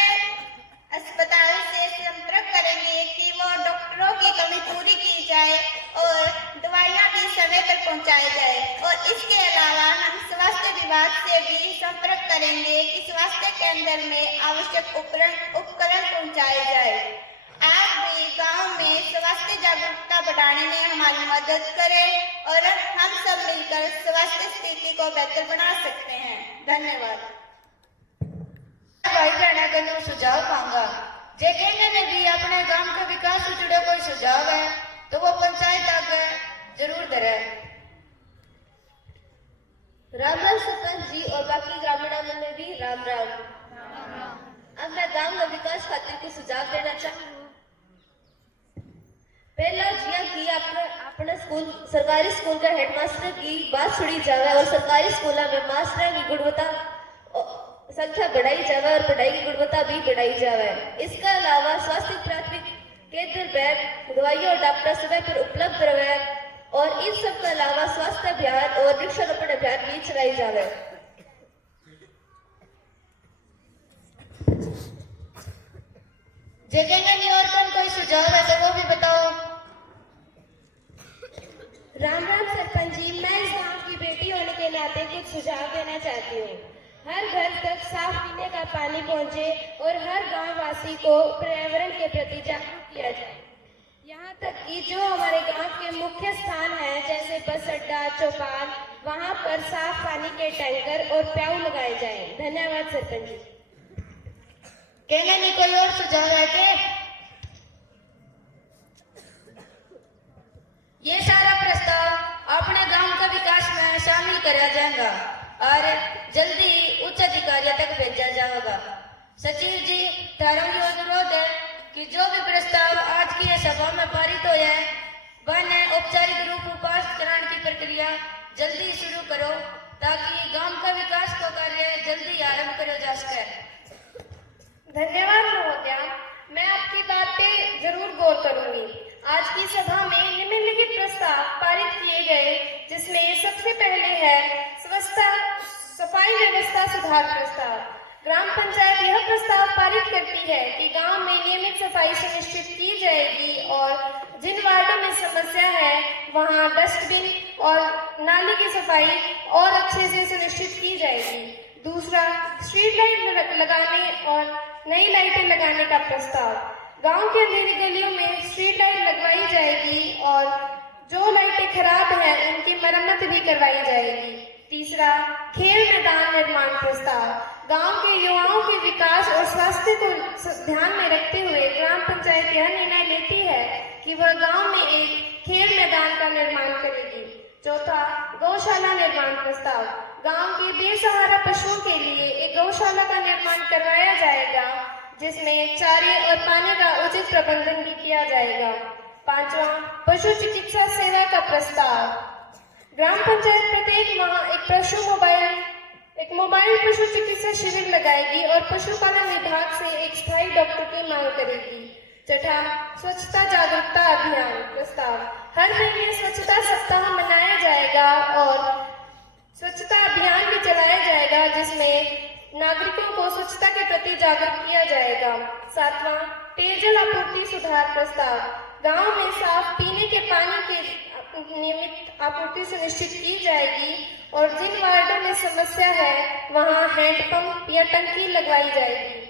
अस्पताल से संपर्क करेंगे कि वो डॉक्टरों की कमी पूरी की जाए और दवाइयां भी समय पर पहुंचाई जाए। और इसके अलावा हम स्वास्थ्य विभाग से भी संपर्क करेंगे कि स्वास्थ्य केंद्र में आवश्यक उपकरण पहुंचाए जाए। आप भी गांव में स्वास्थ्य जागरूकता बढ़ाने में हमारी मदद करें और हम सब मिलकर स्वास्थ्य स्थिति को बेहतर बना सकते हैं। धन्यवाद। भाई बहना का सुझाव मांगा। जे कहने ने भी अपने गांव के विकास से जुड़े कोई सुझाव है तो वो पंचायत आगे जरूर दे। राम राम सरपंच जी और बाकी ग्रामीणों में भी राम राम। अब मैं गांव का विकास खातिर कुछ सुझाव देना चाहूँ। पहला जिया की अपने स्कूल सरकारी स्कूल का हेडमास्टर की बात सुनी जाए और सरकारी स्कूलों में मास्टर की गुणवत्ता संख्या बढ़ाई जाए और पढ़ाई की गुणवत्ता भी बढ़ाई जाए। इसके अलावा स्वास्थ्य प्राथमिक केंद्र पर दवाइयां और डॉक्टर समय पर उपलब्ध रहे और इन सब के अलावा स्वास्थ्य अभियान और वृक्षारोपण अभियान भी चलाई जाए। जगह और कोई सुझाव है तो वो भी बताओ। राम राम सरपंच जी, मैं इस गांव की बेटी होने के नाते कुछ सुझाव देना चाहती हूँ। हर घर तक साफ पीने का पानी पहुँचे और हर गांव वासी को पर्यावरण के प्रति जागरूक किया जाए। यहाँ तक कि जो हमारे गांव के मुख्य स्थान हैं जैसे बस अड्डा, चौपाल, वहाँ पर साफ पानी के टैंकर और प्याऊ लगाए जाएं। धन्यवाद सरपंच जी। कहने नहीं कोई और सुझाव है क्या? ये सारा प्रस्ताव अपने गांव का विकास में शामिल किया जाएगा और जल्दी उच्च अधिकारियों तक भेजा जाएगा। सचिव जी, थारा ये अनुरोध है कि जो भी प्रस्ताव आज की सभा में पारित हो है वह औपचारिक रूप में पास कराने की प्रक्रिया जल्दी शुरू करो ताकि गांव का विकास का कार्य जल्दी आरंभ किया जा सके। धन्यवाद महोदया, मैं आपकी बात पे जरूर गौर करूंगी। आज की सभा में निम्नलिखित प्रस्ताव पारित किए गए, जिसमें सबसे पहले है सफाई व्यवस्था सुधार प्रस्ताव। ग्राम पंचायत यह प्रस्ताव पारित करती है कि गांव में नियमित सफाई सुनिश्चित की जाएगी और जिन वार्डों में समस्या है वहां डस्टबिन और नाली की सफाई और अच्छे से सुनिश्चित की जाएगी। दूसरा, स्ट्रीट लाइट लगाने और नई लाइटें लगाने का प्रस्ताव। गांव के अंधेरी गलियों में स्ट्रीट लाइट लगवाई जाएगी और जो लाइटें खराब हैं उनकी मरम्मत भी करवाई जाएगी। तीसरा, खेल मैदान निर्माण प्रस्ताव। गांव के युवाओं के विकास और स्वास्थ्य को ध्यान में रखते हुए ग्राम पंचायत यह निर्णय लेती है कि वह गांव में एक खेल मैदान का निर्माण करेगी। चौथा, गौशाला निर्माण प्रस्ताव। गांव के बेसहारा पशुओं के लिए एक गौशाला का निर्माण करवाया जाएगा जिसमें चारे और पानी का उचित प्रबंधन भी किया जाएगा। पांचवा, पशु चिकित्सा सेवा का प्रस्ताव। ग्राम पंचायत प्रत्येक माह एक मोबाइल पशु चिकित्सा शिविर लगाएगी और पशुपालन विभाग से एक स्थायी डॉक्टर की मांग करेगी। छठा, स्वच्छता जागरूकता अभियान प्रस्ताव। हर महीने स्वच्छता सप्ताह मनाया जाएगा और स्वच्छता अभियान भी चलाया जाएगा जिसमें नागरिकों को स्वच्छता के प्रति जागरूक किया जाएगा। सातवां, पेयजल आपूर्ति सुधार प्रस्ताव। गांव में साफ पीने के पानी के नियमित आपूर्ति सुनिश्चित की जाएगी और जिन वार्डों में समस्या है वहां हैंडपंप या टंकी लगवाई जाएगी।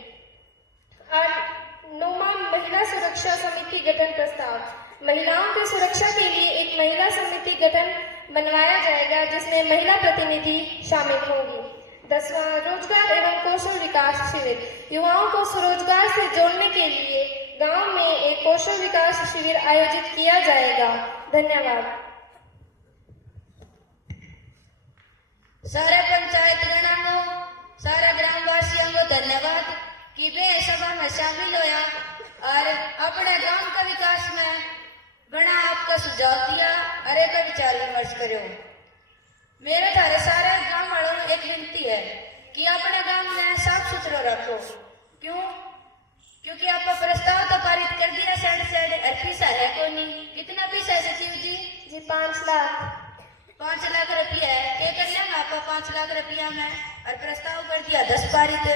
9वां, महिला सुरक्षा समिति गठन प्रस्ताव। महिलाओं की सुरक्षा के लिए एक महिला समिति गठन बनवाया जाएगा जिसमें महिला प्रतिनिधि शामिल होंगी। 10वां, रोजगार एवं कौशल विकास शिविर। युवाओं को स्वरोजगार से जोड़ने के लिए गांव में एक कौशल विकास शिविर आयोजित किया जाएगा। धन्यवाद। सारे पंचायत गणों को, सारे ग्रामवासियों को धन्यवाद कि वे सभा में शामिल होया और अपने गांव के विकास में बड़ा आपका सुझाव दिया और एक विचार विमर्श करो। मेरे थारे सारे गांव वालों को एक विनती है कि अपने गांव में साफ सुथरा रखो। क्योंकि आपका प्रस्ताव तो पारित कर दिया साइड पैसा है कोई नहीं। कितना पैसा है सचिव जी? जी 5 लाख। 5 लाख रुपया है। क्या कर लेंगे आपका 5 लाख रुपया में और प्रस्ताव कर दिया 10 पारित।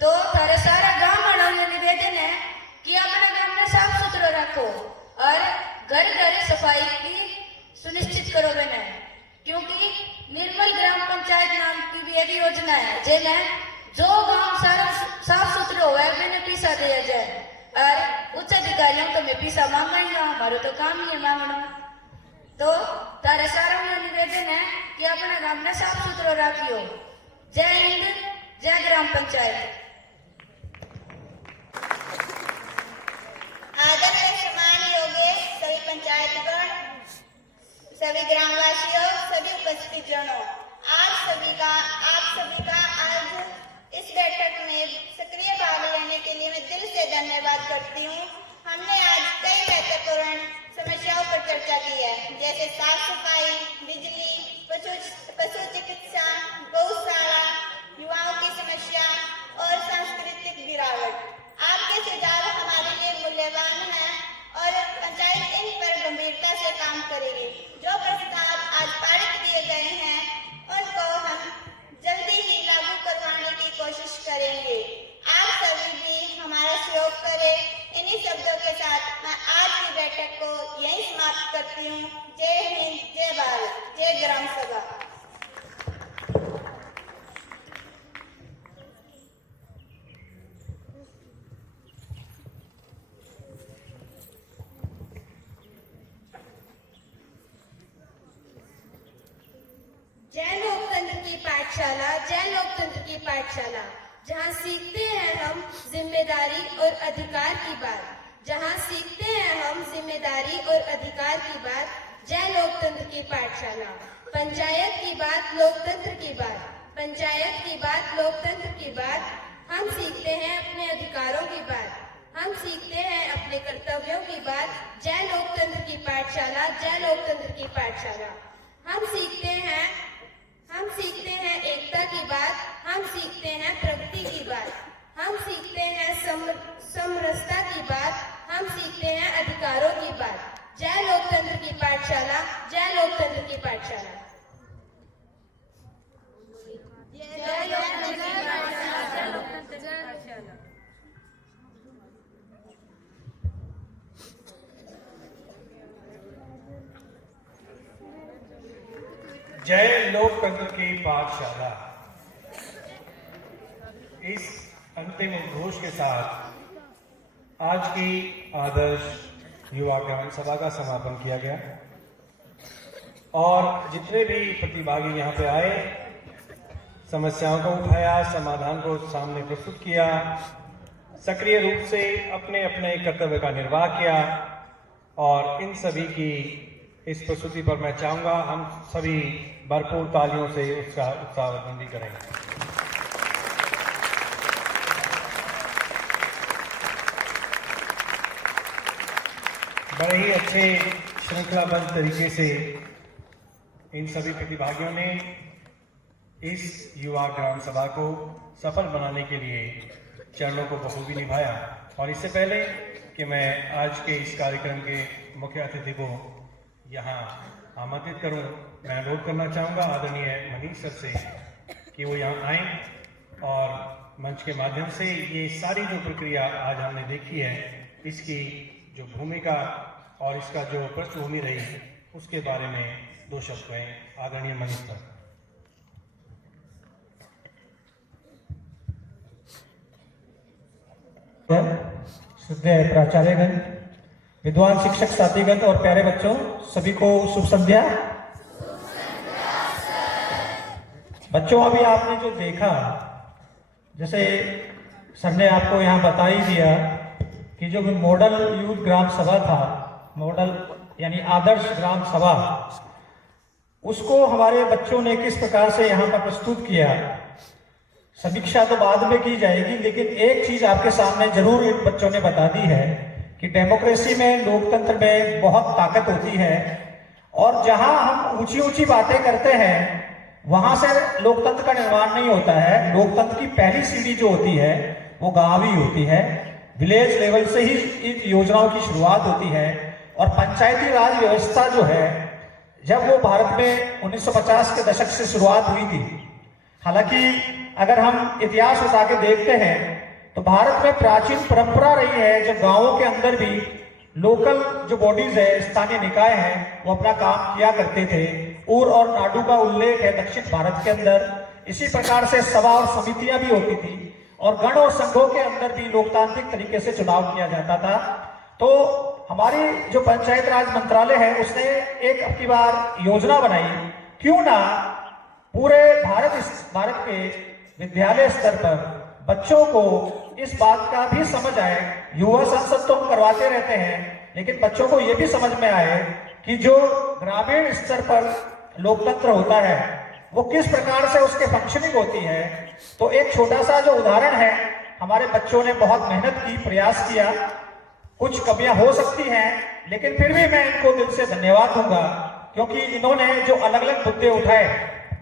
तो थारे सारा गांव वालों में निवेदन है कि अपने गांव में साफ सुथरा रखो और घर घर सफाई की सुनिश्चित करो बने। क्योंकि निर्मल ग्राम पंचायत नाम की भी एक योजना है जिसमें जो गांव सारा साफ सुथरा हुआ है मैंने पैसा दिया जाए और उच्च अधिकारियों तो मैं पैसा मांगा ही ना, हमारा तो काम ही है मांगना। तो तारे सारा में निवेदन है कि अपना गांव में साफ सुथरा रखियो। जय हिंद, जय ग्राम पंचायत। आदर में सम्मान योग्य सभी पंचायतगण, सभी ग्रामवासियों, सभी उपस्थित जनों, आप सभी का आज इस बैठक में सक्रिय भाग लेने के लिए मैं दिल से धन्यवाद करती हूँ। हमने आज कई महत्वपूर्ण समस्याओं पर चर्चा की है जैसे साफ सफाई, बिजली, पशु चिकित्सा, गौशाला, युवाओं की समस्या और सांस्कृतिक गिरावट। आपके सुझाव हमारे लिए मूल्यवान हैं और पंचायत इन पर गंभीरता से काम करेगी। जो प्रस्ताव आज पारित किए गए हैं उनको हम जल्दी ही लागू करवाने की कोशिश करेंगे। आप सभी भी हमारा सहयोग करें। इन्हीं शब्दों के साथ मैं आज की बैठक को यहीं समाप्त करती हूँ। जय हिंद, जय भारत, जय ग्राम सभा। जय लोकतंत्र की पाठशाला, जय लोकतंत्र की पाठशाला, जहाँ सीखते हैं हम जिम्मेदारी और अधिकार की बात, जहाँ सीखते हैं हम जिम्मेदारी और अधिकार की बात। जय लोकतंत्र की पाठशाला। पंचायत की बात, लोकतंत्र की बात, पंचायत की बात, लोकतंत्र की बात। हम सीखते हैं अपने अधिकारों की बात, हम सीखते हैं अपने कर्तव्यों की बात। जय लोकतंत्र की पाठशाला, जय लोकतंत्र की पाठशाला। हम सीखते हैं एकता की बात, हम सीखते हैं प्रगति की बात, हम सीखते हैं समरसता की बात, हम सीखते हैं अधिकारों की बात। जय लोकतंत्र की पाठशाला, जय लोकतंत्र की पाठशाला। जय लोकतंत्र की पाठशाला, जय लोकतंत्र की पाठशाला। जय लोकतंत्र की पाठशाला। इस अंतिम उद्घोष के साथ आज की आदर्श युवा ग्राम सभा का समापन किया गया और जितने भी प्रतिभागी यहाँ पे आए, समस्याओं को उठाया, समाधान को सामने प्रस्तुत किया, सक्रिय रूप से अपने अपने कर्तव्य का निर्वाह किया और इन सभी की इस प्रस्तुति पर मैं चाहूंगा हम सभी भरपूर तालियों से उसका उत्साहवर्धन करेंगे। बड़े ही अच्छे श्रृंखलाबद्ध तरीके से इन सभी प्रतिभागियों ने इस युवा ग्राम सभा को सफल बनाने के लिए चरणों को बखूबी निभाया। और इससे पहले कि मैं आज के इस कार्यक्रम के मुख्य अतिथि को यहाँ आमंत्रित करूं, मैं अनुरोध करना चाहूँगा आदरणीय मनीष सर से कि वो यहाँ आएं और मंच के माध्यम से ये सारी जो प्रक्रिया आज हमने देखी है, इसकी जो भूमिका और इसका जो पृष्ठभूमि रही है उसके बारे में दो शब्द कहें। आदरणीय मनीष सर। श्रद्धेय प्राचार्यगण, विद्वान शिक्षक साथीगण और प्यारे बच्चों, सभी को शुभ संध्या। बच्चों, अभी आपने जो देखा, जैसे सर ने आपको यहाँ बता ही दिया कि जो मॉडल यूथ ग्राम सभा था, मॉडल यानी आदर्श ग्राम सभा, उसको हमारे बच्चों ने किस प्रकार से यहाँ पर प्रस्तुत किया। समीक्षा तो बाद में की जाएगी, लेकिन एक चीज आपके सामने जरूर इन बच्चों ने बता दी है कि डेमोक्रेसी में, लोकतंत्र में बहुत ताकत होती है और जहां हम ऊंची ऊंची बातें करते हैं वहां से लोकतंत्र का निर्माण नहीं होता है। लोकतंत्र की पहली सीढ़ी जो होती है वो गांव ही होती है। विलेज लेवल से ही इन योजनाओं की शुरुआत होती है और पंचायती राज व्यवस्था जो है, जब वो भारत में 1950 के दशक से शुरुआत हुई थी, हालांकि अगर हम इतिहास उठा के देखते हैं तो भारत में प्राचीन परंपरा रही है जब गांवों के अंदर भी लोकल जो बॉडीज है, स्थानीय निकाय हैं, वो अपना काम किया करते थे। ऊर और नाडू का उल्लेख है दक्षिण भारत के अंदर। इसी प्रकार से सभा और समितियां भी होती थी और गण और संघों के अंदर भी लोकतांत्रिक तरीके से चुनाव किया जाता था। तो हमारी जो पंचायत राज मंत्रालय है उसने एक अब की बार योजना बनाई, क्यों ना पूरे भारत के विद्यालय स्तर पर बच्चों को इस बात का भी समझ आए। युवा संसद तो हम करवाते रहते हैं, लेकिन बच्चों को यह भी समझ में आए कि जो ग्रामीण स्तर पर लोकतंत्र होता है वो किस प्रकार से उसके फंक्शनिंग होती है। तो एक छोटा सा जो उदाहरण है, हमारे बच्चों ने बहुत मेहनत की, प्रयास किया। कुछ कमियां हो सकती हैं, लेकिन फिर भी मैं इनको दिल से धन्यवाद दूंगा, क्योंकि इन्होंने जो अलग अलग मुद्दे उठाए,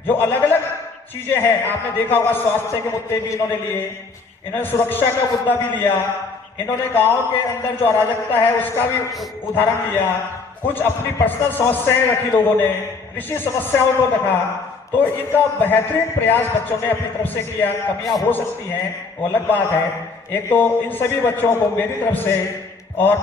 जो अलग अलग चीजें हैं, आपने देखा होगा स्वास्थ्य के मुद्दे भी इन्होंने लिए, इन्होंने सुरक्षा का मुद्दा भी लिया, इन्होंने गांव के अंदर जो अराजकता है उसका भी उदाहरण लिया, कुछ अपनी पर्सनल समस्याएं रखी लोगों ने, कृषि समस्याओं को रखा। तो इनका बेहतरीन प्रयास बच्चों ने अपनी तरफ से किया। कमियां हो सकती हैं, वो अलग बात है। एक तो इन सभी बच्चों को मेरी तरफ से और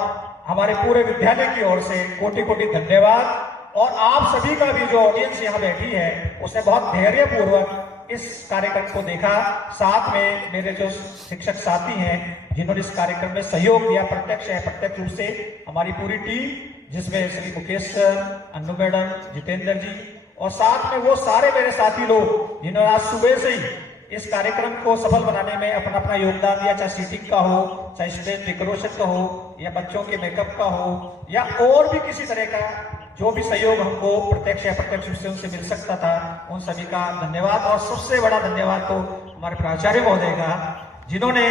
हमारे पूरे विद्यालय की ओर से कोटि कोटि धन्यवाद। और आप सभी का भी जो ऑडियंस यहाँ बैठी है उसने बहुत धैर्यपूर्वक इस कार्यक्रम को देखा। साथ में मेरे जो शिक्षक साथी हैं जिन्होंने इस कार्यक्रम में सहयोग दिया, प्रत्यक्ष है अप्रत्यक्ष रूप से, हमारी पूरी टीम, जिसमें श्री मुकेश सर, अन्नू मैडम, जितेंद्र जी और साथ में वो सारे मेरे साथी लोग जिन्होंने आज सुबह से ही इस कार्यक्रम को सफल बनाने में अपना अपना योगदान दिया, चाहे सीटिंग का हो, चाहे स्टेज डेकोरेशन का हो, या बच्चों के मेकअप का हो, या और भी किसी तरह का जो भी सहयोग हमको प्रत्यक्ष या अप्रत्यक्ष रूप से उनसे मिल सकता था, उन सभी का धन्यवाद। और सबसे बड़ा धन्यवाद तो हमारे प्राचार्य महोदय का, जिन्होंने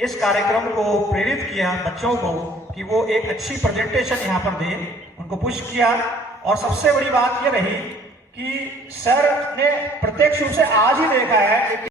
इस कार्यक्रम को प्रेरित किया बच्चों को कि वो एक अच्छी प्रेजेंटेशन यहाँ पर दे, उनको पुश किया। और सबसे बड़ी बात ये रही कि सर ने प्रत्यक्ष रूप से आज ही देखा है